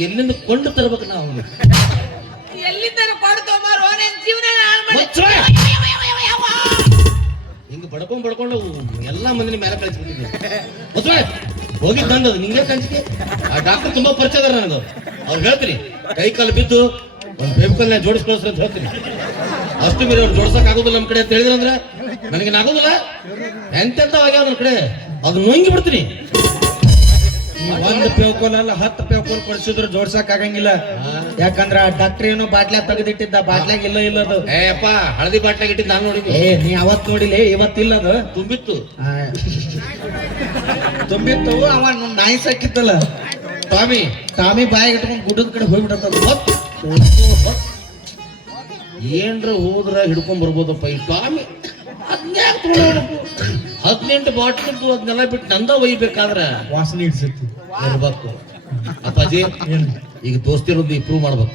ಎಲ್ಲಿಂದ ಕೊಂಡು ತರ್ಬೇಕು ನಾವು? ಎಲ್ಲಿಂದ ಕೊಡ್ತೋ ಮಾರೋ ನಿನ್ ಜೀವನ ಹಾಳು ಮಾಡಿ. ಹಿಂಗ ಬಡ್ಕೊಂಡು ಎಲ್ಲಾ ಮಂದಿನ ಮೇಲೆ ಕಳಿಸ್ಬಿಟ್ಟಿದ್ದೆ. ಹೋಗಿದ್ದಂಗ ನಿಂಗೆ ಕಂಚಿಕೆ. ಆ ಡಾಕ್ಟರ್ ತುಂಬಾ ಪರಿಚಯ ಅದಾರ ನನಗೆ. ಅವ್ರು ಹೇಳ್ತೀನಿ ಕೈ ಕಾಲು ಬಿದ್ದು ಒಂದು ಬೇಬಕಲ್ನ ಜೋಡಿಸ್ಕೊಳ್ಸ್ರಿ ಅಂತ ಹೇಳ್ತೀನಿ. ಅಷ್ಟು ಮೀರಿ ಅವ್ರು ಜೋಡ್ಸಕ್ ಆಗೋದಿಲ್ಲ ನಮ್ಮ ಕಡೆ ಅಂತ ಹೇಳಿದ್ರಂದ್ರೆ ನನಗೆ ಆಗೋದಿಲ್ಲ. ಎಂತೆಂತವಾಗ್ಯಾವ ನನ್ನ ಕಡೆ ಅದು ನುಂಗಿ ಬಿಡ್ತೀನಿ. ಒಂದ್ ಪೇವ್ಕೋಲ್ ಅಲ್ಲ 10 ಪೇವ್ಕೋಲ್ ಕೊಡ್ಸಿದ್ರು ಜೋಡ್ಸಕ್ ಆಗಂಗಿಲ್ಲ. ಯಾಕಂದ್ರ ಆ ಡಾಕ್ಟರ್ ಏನೋ ಬಾಟ್ಲ್ಯಾಗ ತೆಗೆದಿಟ್ಟಿದ್ದ. ಬಾಟ್ಲ್ಯಾಗ ಇಲ್ಲ ಅದು. ಏಪ್ಪ ಹಳದಿ ಬಾಟ್ಲಾಗ ಇಟ್ಟಿದ್ದು ನಾನು ನೋಡಿದ್ದೆ. ನೀ ಅವತ್ ನೋಡಿಲ್ಲ, ಇವತ್ತಿಲ್ಲ ಅದು. ತುಂಬಿತ್ತು. ತುಂಬಿತ್ತು. ಅವ ನಾಯಿ ಸಾಕಿತ್ತಲ್ಲ ಟಾಮಿ ಬಾಯಿಗೆ ಇಟ್ಕೊಂಡು ಗುಡ್ಡದ ಕಡೆ ಹೋಗ್ಬಿಡತ್ತದ. ಏನ್ರ ಹೋದ್ರ ಹಿಡ್ಕೊಂಡ್ ಬರ್ಬೋದಪ್ಪ ಈ ಟಾಮಿ. 18 ಬಾಟ್ಲ್ ಇದ್ದು ಅದನ್ನೆಲ್ಲ ಬಿಟ್ಟು ನಂದ ಒಯ್ಬೇಕಾದ್ರ ವಾಸನೆ ಇಡ್ಸತಿ ಇರ್ಬೇಕು. ಅಪ್ಪಾಜಿ ಈಗ ದೋಸ್ತಿರೋದು ಇಂಪ್ರೂವ್ ಮಾಡ್ಬೇಕು.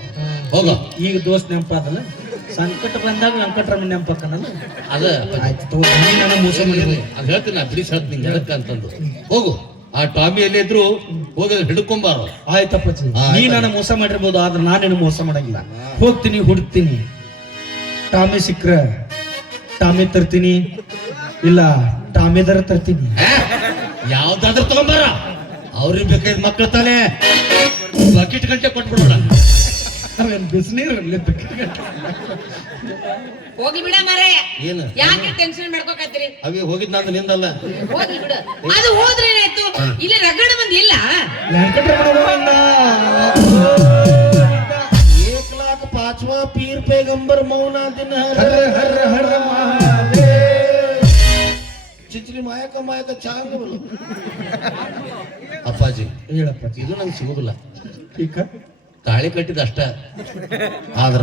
ಹೋಗ ಈಗ ದೋಸ್ತ್ ನೆನಪಾದಲ್ಲ. ಸಂಕಟ ಬಂದಾಗ ವೆಂಕಟರಮಣ ನೆನಪಕ್ಕನಲ್ಲ. ಅದ ಆಯ್ತು ತಗೋ, ನೀ ನನ್ನ ಮೋಸ ಮಾಡಿದ್ರಿ. ಅದ್ ಹೇಳ್ತೀನಿ ನಾ ಬಿಡಿಸಿ ಹೇಳ್ತೀನಿ ಎದಕ್ಕ ಅಂತಂದು. ಹೋಗು ಆ ಟಾಮಿ ಎಲ್ಲಿ ಇದ್ರು ಹೋಗಿ ಹಿಡ್ಕೊಂಬಾರು. ಆಯ್ತಪ್ಪ, ನೀ ನನ್ನ ಮೋಸ ಮಾಡಿರ್ಬೋದು, ಆದ್ರೆ ನಾನೇನು ಮೋಸ ಮಾಡಂಗಿಲ್ಲ. ಹೋಗ್ತೀನಿ, ಹುಡುಕ್ತೀನಿ. ಟಾಮಿ ಸಿಕ್ಕ್ರ ಟಾಮಿ ತರ್ತೀನಿ, ಇಲ್ಲ ಟಾಮಿದರ ತರ್ತೀನಿ. ಯಾವ್ದಾದ್ರೂ ತಗೊಂಬಾರ. ಅವ್ರಿಗೆ ಬೇಕಾದ ಮಕ್ಕಳು ತಾನೆ ಬಕೆಟ್ ಗಂಟೆ ಕೊಟ್ಬಿಡೋಣ. ಬಿಸಿನೀರು ಹೋಗಿ ಬಿಡ ಮಾರೇ. ಏನು ಯಾಕೆ ಟೆನ್ಷನ್ ಮಾಡ್ಕೋಕತ್ತೀರಿ? ಅವಿ ಹೋಗಿದ್ ನಂದು ನಿಂದಲ್ಲ. ಹೋಗಿ ಬಿಡು. ಅದು ಹೋದ್ರೆ ಏನಾಯ್ತು? ಇಲ್ಲಿ ರಗಡ ಮಂದಿ ಇಲ್ಲ. ವೆಂಕಟರಮಣ एक लाख 5वां पीर पैगंबर मौना दिन हर हर हर महादेव चिंचली माया का चांग बोलो. ಅಪ್ಪಾಜಿ ಹೇಳಪ್ಪ. ಇದು ನಂಗೆ ಸಿಗೋದಿಲ್ಲ. ಈಗ ತಾಳಿ ಕಟ್ಟಿದ ಅಷ್ಟ. ಆದ್ರ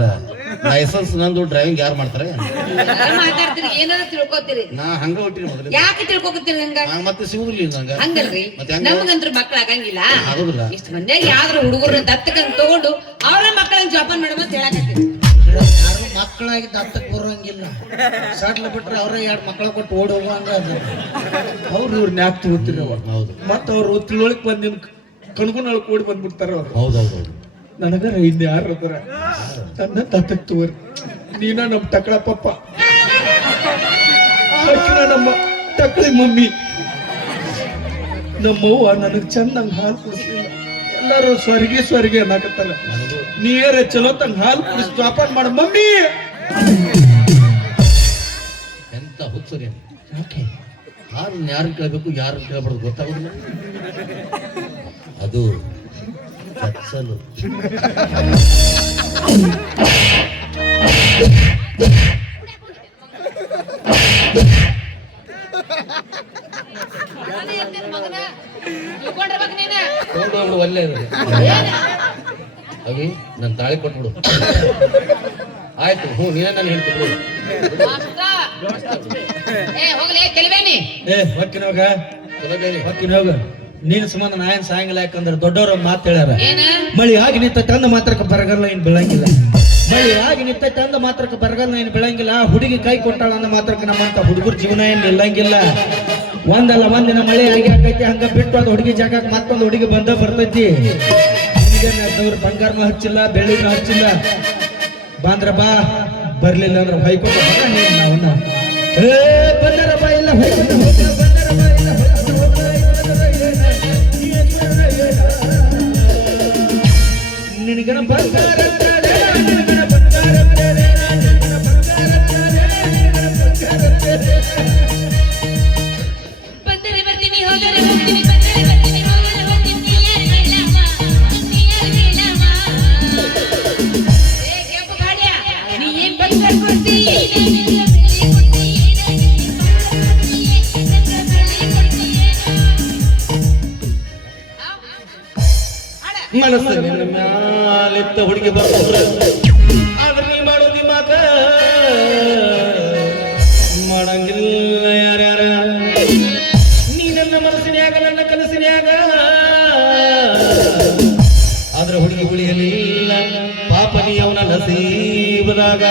ಲೈಸೆನ್ಸ್ ನಂದು ಡ್ರೈವಿಂಗ್ ಯಾರು ಮಾಡ್ತಾರೆ? ಮಾತಾಡ್ತೀರಿ, ಏನಾರ ತಿಳ್ಕೊತೀರಿ. ನಾ ಹಂಗ ಹೊಟ್ಟಿನಿ ಮೊದಲು. ಯಾಕೆ ತಿಳ್ಕೊಕತ್ತೀರಿ ಹಂಗ? ನಂಗೆ ಮತ್ತೆ ಸಿಗುದಿಲ್ಲ ನಂಗ. ಹಂಗಲ್ರಿ, ಮತ್ತೆ ಹಂಗ ನಮಗಂತ್ರ ಮಕ್ಳು ಆಗಂಗಿಲ್ಲ. ಆಗುದಿಲ್ಲ. ಇಷ್ಟು ಮಂದಿಯಾಗ ಯಾವ್ದ್ರ ಹುಡುಗರನ್ನ ದತ್ತಕಂತ ತಗೊಂಡು ಅವ್ರ ಮಕ್ಕಳನ್ನ ಜೋಪಾನ ಮಾಡಮ ಅಂತ ಹೇಳಕತ್ತೀರಿ. ಯಾರು ಮಕ್ಕಳಾಗಿ ದತ್ತಕ್ಕೆ ಬರೋಂಗಿಲ್ಲ. ಸಟ್ಲ ಬಿಟ್ರೆ ಅವ್ರ 2 ಮಕ್ಕಳ ಕೊಟ್ಟು ಓಡಿ ಹೋಗುವಂಗ ಅವ್ರು ಇವ್ರ ನ್ಯಾಕ್ ತಗೋತಿರ. ಹೌದು. ಮತ್ತ ಅವ್ರು ತಿಳುವಳಿಕೆ ಬಂದ್ ನಿಮ್ ಕಣ್ಗುನೊಳಗೆ ಕೂಡಿ ಬಂದ್ಬಿಡ್ತಾರ ಅವ್ರು. ಹೌದೌದು. ನನಗರ ಇನ್ನು ಯಾರು ಅದರ ನನ್ನ ದತ್ತಕ್ಕೆ ತಗೋರಿ. ನೀನ ನಮ್ಮ ಟಕಳ ಪಪ್ಪ, ಆಕಿನ ನಮ್ಮ ಟಕಳಿ ಮಮ್ಮಿ. ನಮ್ಮವ್ವ ನನಗೆ ಚಂದಂಗೆ ಹಾಲು ಕುಡಿಸ್ಲಿಲ್ಲ. ಎಲ್ಲರೂ ಸ್ವರ್ಗಿ ಅನ್ನಕತ್ತಾರ. ನೀರ ಚಲೋ ತಂಗ ಹಾಲು ಕುಡಿಸ್ ಜೋಪಾನ ಮಾಡ ಮಮ್ಮಿ. ಎಂತ ಹುಚ್ಚರಿ ಹಾಲು ಯಾರು ಕೇಳಬೇಕು ಯಾರು ಕೇಳಬಾರ್ದು ಗೊತ್ತಾಗೋದಿಲ್ಲ. ಅದು ಕಚ್ಚಲು. ತಗೊಂಡೋಗ್ಬಿಡು ಒಳ್ಳೆ ಅವಿ ನನ್ನ ತಾಳಿ ಕೊಟ್ಬಿಡು. ಆಯ್ತು ಹ್ಞೂ ನೀನೇ ನಾನು ಹೇಳ್ತೀನಿ ಬಿಡು. ಹೊಕ್ಕಿನವಾಗ ಚಲೋ ಬೇರೆ ಹೊಕ್ಕಿನವಾಗ ನೀನ್ ಸಂಬಂಧ ನಾ ಏನ್ ಸಾಯಂಗಿಲ್ಲ. ಯಾಕಂದ್ರೆ ದೊಡ್ಡವ್ರ ಮಾತು ಹೇಳ್ಯಾರ, ಏನ ಮಳಿ ಆಗಿ ನಿಂತ ತಂದ ಮಾತ್ರಕ್ಕೆ ಬರಗಲ್ಲ ಏನ್ ಬೀಳಂಗಿಲ್ಲ. ಮಳಿ ಆಗಿ ನಿಂತ ತಂದ ಮಾತ್ರಕ್ಕೆ ಬರಗಲ್ಲ ಏನ್ ಬೀಳಂಗಿಲ್ಲ. ಹುಡುಗಿ ಕೈ ಕೊಟ್ಟಾಳ ಅಂದ ಮಾತ್ರಕ್ಕೆ ನಮ್ಮಂತ ಹುಡುಗರ ಜೀವನ ಏನ್ ನಿಲ್ಲಂಗಿಲ್ಲ. ಒಂದಲ್ಲ ಒಂದಿನ ಮಳೆ ಆಗಿ ಆಕೈತಿ. ಹಂಗ ಬಿಟ್ಟು ಅದು ಹುಡುಗಿ ಜಾಗಕ್ಕೆ ಮತ್ತೊಂದು ಹುಡುಗಿ ಬಂದ ಬರ್ತೈತಿ. ಬಂಗಾರನೂ ಹಚ್ಚಿಲ್ಲ, ಬೆಳ್ಳಿನೂ ಹಚ್ಚಿಲ್ಲ. ಬಾಂದ್ರ ಬಾ, ಬರ್ಲಿಲ್ಲ ಅಂದ್ರೆ ಹೊಯ್ಕೊಂಡು ನಾವನ್ನ ಬಂದರ ಬಾ ಇಲ್ಲ ನಿನಗನ ಬಂಗಾರ ಬಂದರೆ ಬರ್ತೀನಿ, ಹೋದರೆ ಹೋಗ್ತೀನಿ, ಬಂದರೆ ಬರ್ತೀನಿ, ಹೋದರೆ ಹೋಗ್ತೀನಿ, ಯಾರು ಹೇಳಮ್ಮ, ಯಾರು ಹೇಳಮ್ಮ. ಏ ಕೆಂಪು ಗಾಡಿಯ, ನೀ ಏನ್ ಬಂಗಾರ ಕೊಡ್ತಿ, ಮನಸ್ಸು ನಿನ್ನ ಮ್ಯಾಲಿತ್ತ ಹುಡುಗಿ ಬರ್ತಾರ. ಆದ್ರೆ ನೀ ಮಾಡೋ ದಿಮಾಕ ಮಾಡಂಗಿಲ್ಲ ಯಾರ್ಯಾರ. ನೀ ನನ್ನ ಮನಸ್ಸಿನ್ಯಾಗ ನನ್ನ ಕನಸಿನ್ಯಾಗ, ಆದ್ರೆ ಹುಡುಗಿ ಉಳಿಯಲಿಲ್ಲ ಪಾಪ ನೀ ಅವನ ನಸೀಬದಾಗ.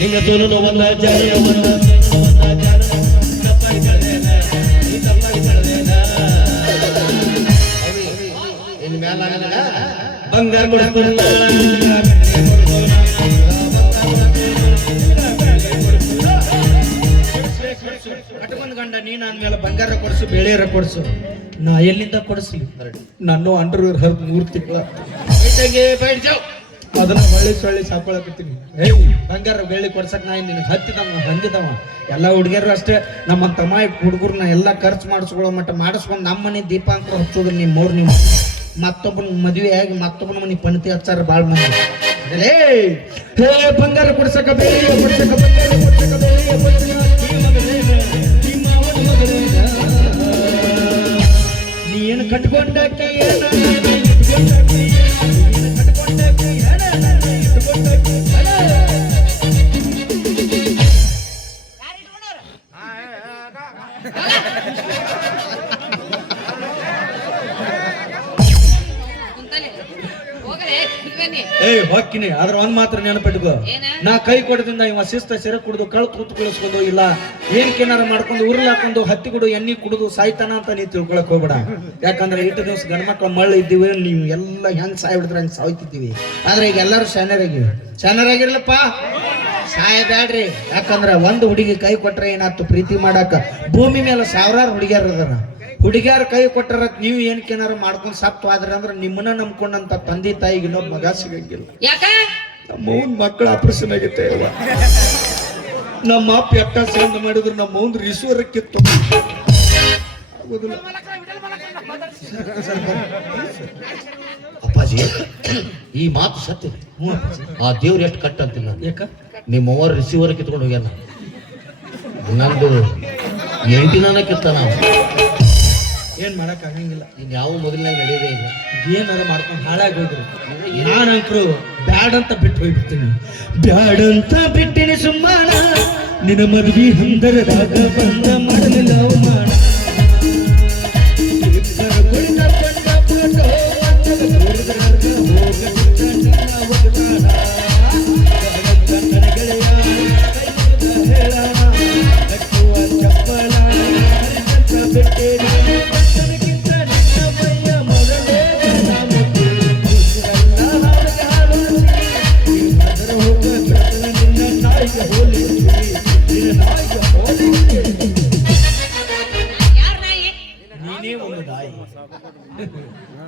ನಿಂಗ ತೋಲು ಒಂದ ಜಾರಿ ತಪ್ಪಾಗಿ ಕಳೆದೇನ, ನೀ ತಪ್ಪಾಗಿ ಕಳೆದೇನ. ಇನ್ ಮ್ಯಾಲ ಬಂಗಾರ ಕೊಡ್ತಿಲ್ಲ ಕಟ್ಕೊಂಡ್ ಗಂಡ ನೀನ್ ಅಂದ್ಮೇಲೆ ಬಂಗಾರ ಕೊಡ್ಸು, ಬೆಳೆಯರ ಕೊಡ್ಸು. ನಾ ಎಲ್ಲಿಂದ ಕೊಡಿಸ್ಲಿ? ನಾನು ಅಂಡರ್ವೇರ್ ಹರಿದು 3 ತಿಂಗಳ ಅದನ್ನ ಸೊಳ್ಳಿ ಸಾಕೊಳಕತ್ತೀನಿ. ಬಂಗಾರ ಬೆಳ್ಳಿ ಕೊಡ್ಸಕ್ ನಾ ನಿನಗೆ ಹಂದಿದವ. ಎಲ್ಲ ಹುಡುಗಿಯರು ಅಷ್ಟೇ. ನಮ್ಮ ತಮ್ಮ ಹುಡುಗರ್ನ ಎಲ್ಲ ಖರ್ಚು ಮಾಡಿಸ್ಕೊಳ್ಳೋ ಮಟ್ಟ ಮಾಡಿಸ್ಕೊಂಡು ನಮ್ಮ ಮನೆ ದೀಪಾಂಕರ ಹಚ್ಚೋದ್ರ ನಿಮ್ಮ ಮತ್ತೊಬ್ಬನ ಮದುವೆ ಆಗಿ ಮತ್ತೊಬ್ಬನ ಮನೆ ಪಣತಿ ಹಚ್ಚಾರ ಬಾಳ್ ಮಂದಿ. ಹೇ ಬಂಗಾರ ಕೊಡ್ಸಕ ಬೇರೆ ಕೊಡ್ಸಕ ಬಂಗಾರ ಕೊಡ್ಸಕ ಬೇರೆ ನೀ ಏನು ಕಟ್ಕೊಂಡಾಕೆ ಹೊಕ್ಕಿನಿ. ಆದ್ರ ಒಂದ್ ಮಾತ್ರ ನೆನಪಿಟ್ಕೋ, ನಾ ಕೈ ಕೊಡದಿಂದ ಇವ ಶಿಸ್ತ ಸೆರೆ ಕುಡಿದು ಕಳು ತೂತು ಕುಳಿಸ್ಕೊಂಡು ಇಲ್ಲ ಏನ್ಕೇನಾರ ಮಾಡ್ಕೊಂಡು ಉರುಳು ಹಾಕೊಂಡು ಹತ್ತಿ ಕುಡು ಎಣ್ಣೆ ಕುಡಿದು ಸಾಯ್ತಾನ ಅಂತ ನೀ ತಿಳ್ಕೊಳಕ್ ಹೋಗ್ಬೇಡ. ಯಾಕಂದ್ರೆ ಇಟ್ಟು ದಿವಸ ಗಂಡ್ಮಕ್ಳ ಮಳ್ಳ ಇದ್ದೀವಿ, ನೀವು ಎಲ್ಲ ಹೆಂಗ್ ಸಾಯ್ ಬಿಡಿದ್ರೆ ಹಂಗ್ ಸಾಯ್ತಿದ್ದೀವಿ. ಆದ್ರೆ ಈಗ ಎಲ್ಲರೂ ಶಾನರಾಗಿರ್ಲಪ್ಪ, ಸಾಯಬ್ಯಾಡ್ರಿ. ಯಾಕಂದ್ರ ಒಂದು ಹುಡುಗಿ ಕೈ ಕೊಟ್ರೆ ಏನಾಯ್ತು, ಪ್ರೀತಿ ಮಾಡಾಕ ಭೂಮಿ ಮೇಲೆ ಸಾವಿರಾರು ಹುಡುಗಿಯರ್ ಅದಾರ. ಹುಡುಗಿಯಾರ ಕೈ ಕೊಟ್ಟರ ನೀವು ಏನ್ಕೇನಾರ ಮಾಡ್ಕೊಂಡ್ ಸಪ್ತವಾದ್ರಿ ಅಂದ್ರೆ ನಿಮ್ಮನ್ನ ನಂಬ್ಕೊಂಡಂತ ತಂದೆ ತಾಯಿಗೆ ಇನ್ನೊಬ್ಬ ಮಗ ಸಿಗಂಗಿಲ್ಲ. ಯಾಕ ನಮ್ಮವನ್ ಮಕ್ಕಳ ಆಪರೇಷನ್ ಆಗೈತೆ. ನಮ್ಮ ಅಪ್ಪ ಎಟ್ಟ ಸೇಂದ್ ಮಾಡಿದ್ರು ನಮ್ಮವನ್ ಈಶ್ವರಕ್ಕಿತ್ತು ಆಗೋದಿಲ್ಲ. ಅಪ್ಪಾಜಿ ಈ ಮಾತು ಸತ್ಯ. ಆ ದೇವ್ರು ಎಷ್ಟು ಕಟ್ಟ ಅಂತಿಲ್ಲ. ಯಾಕ ನಿಮ್ಮವ್ವ ರಿಸೀವರ್ ಕಿತ್ಕೊಂಡು ಹೋಗ್ಯಾನ, ನಂದು ಎಂಟಿನ ಕಿತ್ತಾನ. ಏನ್ ಮಾಡಕ್ ಆಗಂಗಿಲ್ಲ. ಇನ್ ಯಾವ ಮೊದಲನಾಗ ನಡೆಯೋದೇ ಇಲ್ಲ. ಏನಾರ ಮಾಡ್ಕೊಂಡು ಹಾಳಾಗಿ ಹೋಗ್ರಿ. ನಾನಂಕರು ಬ್ಯಾಡಂತ ಬಿಟ್ಟು ಹೋಗ್ಬಿಡ್ತೀನಿ. ಬ್ಯಾಡಂತ ಬಿಟ್ಟಿನಿ ಸುಮ್ಮಾನ, ನಿನ್ನ ಮದ್ವಿ ಹಂದರದಾಗ ಬಂದ ಮಾಡಲಿಲ್ಲ ಅವಮಾನ.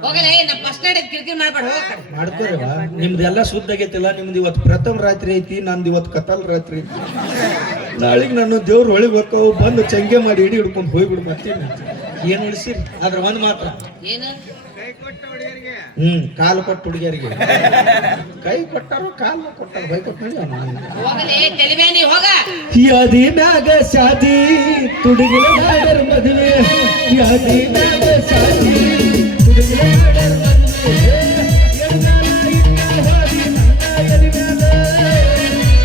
ಹೋಗಲೇ ನಾ ಫಸ್ಟ್ ನೈಟ್ ಕಿರಿಕಿರಿ ಮಾಡ್ಬೇಡ ಹೋಗ ಕಡೆ. ಮಾಡ್ಕೋರಿವ ನಿಮ್ದೆಲ್ಲ ಶುದ್ಧ ಆಗೈತಿಲ್ಲ. ನಿಮ್ದು ಇವತ್ತು ಪ್ರಥಮ ರಾತ್ರಿ ಐತಿ, ನಂದು ಇವತ್ತು ಕತ್ತಲ್ ರಾತ್ರಿ ಐತಿ. ನಾಳೆಗೆ ನಾನು ದೇವ್ರ ಒಳಗೆ ಹೋಗ್ತಾವ ಬಂದು ಚಂಗೆ ಮಾಡಿ ಹಿಡಿ ಹಿಡ್ಕೊಂಡು ಹೋಗ್ಬಿಡು. ಮತ್ತೇನು ಏನು ಉಳಿಸಿರಿ ಅದ್ರ ಒಂದು ಮಾತ್ರ ಏನು ಕಾಲು ಕೊಟ್ಟು ಹುಡುಗಿಯರಿಗೆ ಕೈ ಕೊಟ್ಟಾರು ಕಾಲು ಕೊಟ್ಟಾರ ಬೈ ಕೊಟ್ಟು ಹೋಗಲೇ ತೆಲಿಬೇನಿ ಹೋಗ. ಯಾದಿ ಮ್ಯಾಗ ಶಾದಿ ತುಡುಗಿನ ಮಾಡರ ಮದುವೆ, ಯಾದಿ ಮ್ಯಾಗ ಶಾದಿ ತುಡುಗಿನ ಮಾಡರ ಮದುವೆ, ಎನ್ನಾಲ ಇಟ್ಟ ಹಾದಿ ನನ್ನ ಎಲಿ ಮ್ಯಾಲ,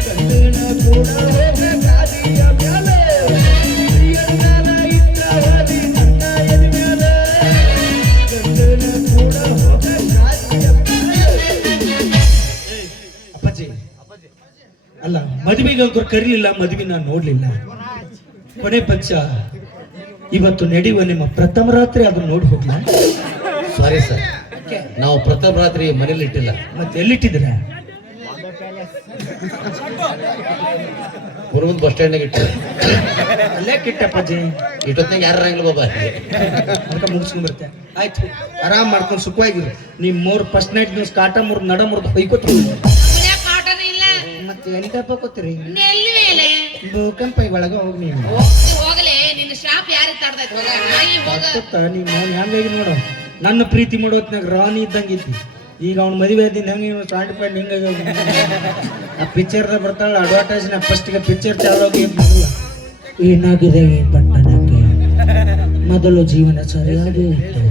ಕಂದನ ಕೂಡ ಹೋಗ ಗಾದಿಯ ಮ್ಯಾಲ, ಎನ್ನಾಲ ಇಟ್ಟ ಹಾದಿ ನನ್ನ ಎಲಿ ಮ್ಯಾಲ, ಕಂದನ ಕೂಡ ಹೋಗ ಗಾದಿಯ ಮ್ಯಾಲ. ಅಪ್ಪಾಜಿ ಅಲ್ಲ, ಮದುವೆಗೆ ಅವ್ರು ಕರೀಲಿಲ್ಲ, ಮದುವೆ ನಾನು ನೋಡ್ಲಿಲ್ಲ. ಕೊನೆ ಪಕ್ಷ ಇವತ್ತು ನಡೆಯುವ ನಿಮ್ಮ ಪ್ರಥಮ ರಾತ್ರಿ ಅದನ್ನ ನೋಡಿ ಹೋಗ್ಲ. ಸಾರಿ ಸರ್, ನಾವು ಪ್ರಥಮ ರಾತ್ರಿ ಮನೇಲಿ ಇಟ್ಟಿಲ್ಲ. ಮತ್ತೆ ಎಲ್ಲಿಟ್ಟಿದ್ರ? ಪುರವನ್ ಬಸ್ ಸ್ಟ್ಯಾಂಡ್ ಇಟ್ಟು ಅಲ್ಲೇ ಕಿಟ್ಟಪ್ಪಾಜಿ. ಇಟ್ಟೊತ್ತಿನಾಗ ಯಾರು ಇರಂಗಿಲ್ಲ ಬಾಬಾ. ಅದಕ್ಕೆ ಮುಗಿಸ್ಕೊಂಡ್ ಬರ್ತೆ. ಆಯ್ತು, ಆರಾಮ್ ಮಾಡ್ಕೊಂಡು ಸುಖವಾಗಿರು. ನಿಮ್ ಮೂರ್ ಫಸ್ಟ್ ನೈಟ್ ನ್ಯೂಸ್ ಕಾಟ ಮುರ್ದು ನಡ ಮುರ್ದು ಹೊಯ್ಕೋತ ಮನ್ಯಾಗ ಕಾಟನ ಇಲ್ಲ. ಮತ್ತೆ ಎಂಟಪ್ಪ ಕೂತ್ರಿ ಎಲ್ಲಿ ಮೇಲೆ ಭೂಕಂಪ ಒಳಗ ಹೋಗಿ ನೀವು ಹೋಗಲೇ ನಿನ್ನ ಶಾಪ್ ಯಾರಿಗೆ ತಡ್ದೈತಿ ಹೋಗ ನಾಯಿ ಹೋಗ. ನೀವ್ ಹೆಂಗಾಗಿ ನೋಡ, ನನ್ನ ಪ್ರೀತಿ ಮಾಡೋತ್ನಾಗ ರಾಣಿ ಇದ್ದಂಗಿತ್ತು. ಈಗ ಅವ್ನ ಮದುವೆ ಆದಿನ ಹೆಂಗೆ ಸ್ಟಾಂಡ್ ಪಾಯಿಂಟ್ ಹಿಂಗಾಗಿ ಆ ಪಿಕ್ಚರ್ದಾಗ ಬರ್ತಾಳ ಅಡ್ವರ್ಟೈಸ್ ನ ಫಸ್ಟ್ಗೆ ಪಿಕ್ಚರ್ ಚಾಲೋಗಿ ಏನಾಗಿದೆ ಈ ಪಟ್ಟಣಕ್ಕೆ, ಮೊದಲು ಜೀವನ ಸರಿಯಾಗಿ ಇತ್ತು,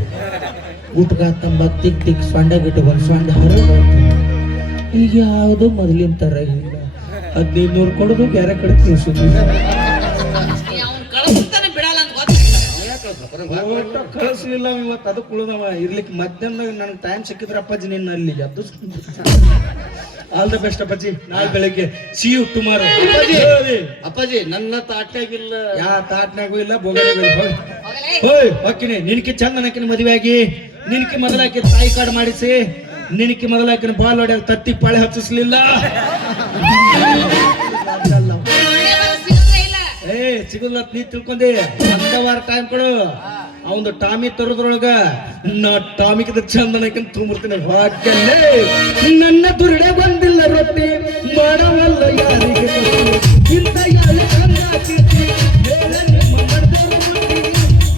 ಊಟಗ ತಂಬಾಕ್ ತಿಕ್ ತಿಕ್ ಸೊಂಡಗಿಟ್ಟು ಒಂದು ಸೊಂಡ ಹರಿದು, ಈಗ ಯಾವುದು ಮೊದಲಿನ ತರ ಇಲ್ಲ. 1500 ಕೊಡೋದು ಬೇರೆ ಕಡೆ ತಿಳಿಸೋದಿಲ್ಲ. ಅವ್ನು ಕಳಿಸ್ತಾನೆ ಬಿಡಲ್ಲ ಅಂತ ಗೊತ್ತಿಲ್ಲ. ಕಳಿಸ್ಲಿಲ್ಲ ಇವತ್ತು, ಅದು ಕುಳಿದವ ಇರ್ಲಿಕ್ಕೆ. ಮಧ್ಯಾಹ್ನದಾಗ ನನಗೆ ಟೈಮ್ ಸಿಕ್ಕಿದ್ರೆ ಅಪ್ಪಾಜಿ ನಿನ್ನ ಅಲ್ಲಿ ಅದು ಆಲ್ ದ ಬೆಸ್ಟ್ ಅಪ್ಪಾಜಿ. ನಾಳೆ ಬೆಳಗ್ಗೆ ಸಿ ಯು ಟುಮಾರೋ. ಅಪ್ಪಾಜಿ ನನ್ನ ತಾಟ್ಯಾಗಿಲ್ಲ, ಯಾ ತಾಟ್ನಾಗೂ ಇಲ್ಲ ಬೋಗನೆಗೂ ಇಲ್ಲ. ಹೋಗಲೇ ಹೋಯ್ ಹೊಕ್ಕಿನಿ ನಿನಕ್ಕೆ ಚಂದ ನಕ್ಕಿನ ಮದುವೆ ಆಗಿ, ನಿನಕ್ಕೆ ಮೊದಲಾಕಿ ತಾಯಿ ಕಾರ್ಡ್ ಮಾಡಿಸಿ, ನಿನಕ್ಕೆ ಮೊದಲಾಕಿನ ಬಾಲ್ ಹೊಡೆಯ ತತ್ತಿ ಪಾಳೆ ಹಚ್ಚಿಸ್ಲಿಲ್ಲ. ಸಿಗದೇ ಇಲ್ಲ. ಸಿಗುದಿಲ್ಲ ನೀ ತಿಳ್ಕೊಂಡೆ. ಒಂದೇ ವಾರ ಟೈಮ್ ಕೊಡು. ಅವಂದು ಟಾಮಿ ತರೋದ್ರೊಳಗ ನಾ ಟಾಮಿಗಿದ ಚಂದನಕ್ಕಿಂತ ತುಂಬಿರ್ತೀನಿ. ಭಾಗ್ಯಲ್ಲೇ ನನ್ನ ದುರ್ಡೆ ಬಂದಿಲ್ಲ ರೊಟ್ಟಿ ಮಾಡವಲ್ಲ ಯಾರಿಗೆ ಇಂಥ ಯಾರು ಕಂಗಾತಿರ್ತಿ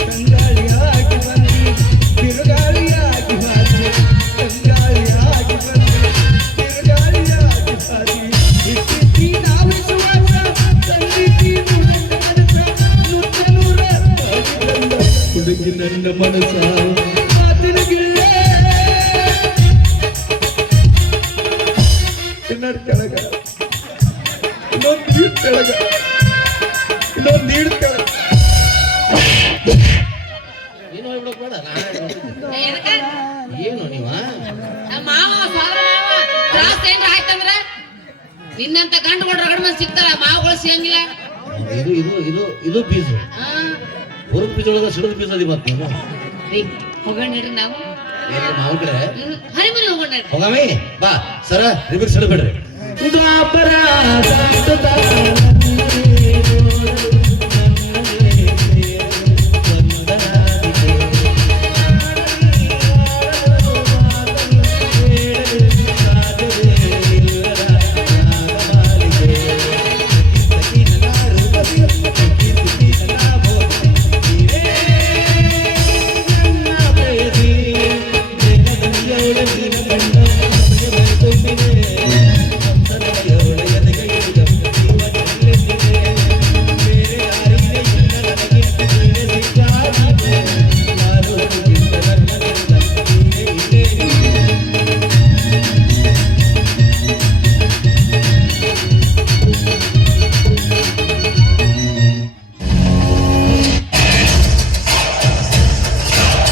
ಕಂಗಾಳಿಯಾಗಿ ಬಂದಿ ತಿರುಗಾಳಿಯಾಗಿ ಹಾದಿ, ಕಂಗಾಳಿಯಾಗಿ ಬಂದಿ ತಿರುಗಾಳಿಯಾಗಿ ಹಾದಿ, ಇಷ್ಟಿತ್ತಿ ನಾವು ಸುವಾಸ ತಂದಿತಿ ಹುಡುಗಿ ನನ್ನ ಮನಸ ಮಾತಿನ ಗಿಳ್ಳೆ ಇನ್ನೊಂದು ಕೆಳಗ ಇನ್ನೊಂದು ನೀರು ಕೆಳಗ ಇನ್ನೊಂದು ನೀರು ಕೆಳಗ ಏನು ಹೋಗ್ಬಿಡಕ್ ಬೇಡ. ಎದಕ್ಕ? ಏನು ನೀವ ನಮ್ಮ ಮಾವ ಸಾದ್ರ ಮಾವ ತ್ರಾಸ ಏನ್ರ ಆಯ್ತಂದ್ರ ನಿನ್ನಂತ ಗಂಡು ಕೊಡ್ರ ರಗಡ ಮಂದಿ ಸಿಗ್ತಾರ, ಮಾವುಗಳು ಸಿಗಂಗಿಲ್ಲ. ಇದು ಇದು ಇದು ಇದು ಬೀಜ, ಹಾ ಹುರುಗ್ ಬೀಜ ಒಳಗ ಸಿಡದ ಬೀಜ ಅದಿ ಮತ್ ನೀವು ಹೋಗೋಣ ನಡ್ರಿ ನಾವು. ಮಾವ ಕಡೆ ಹರಿಮನಿ ಹೋಗೋಣ ನಡ್ರಿ. ಹೋಗಾಮಿ ಬಾ ಸರ ರಿಬಿರ್ ಸಿಡಬೇಡ್ರಿ. ದ್ವಾಪರ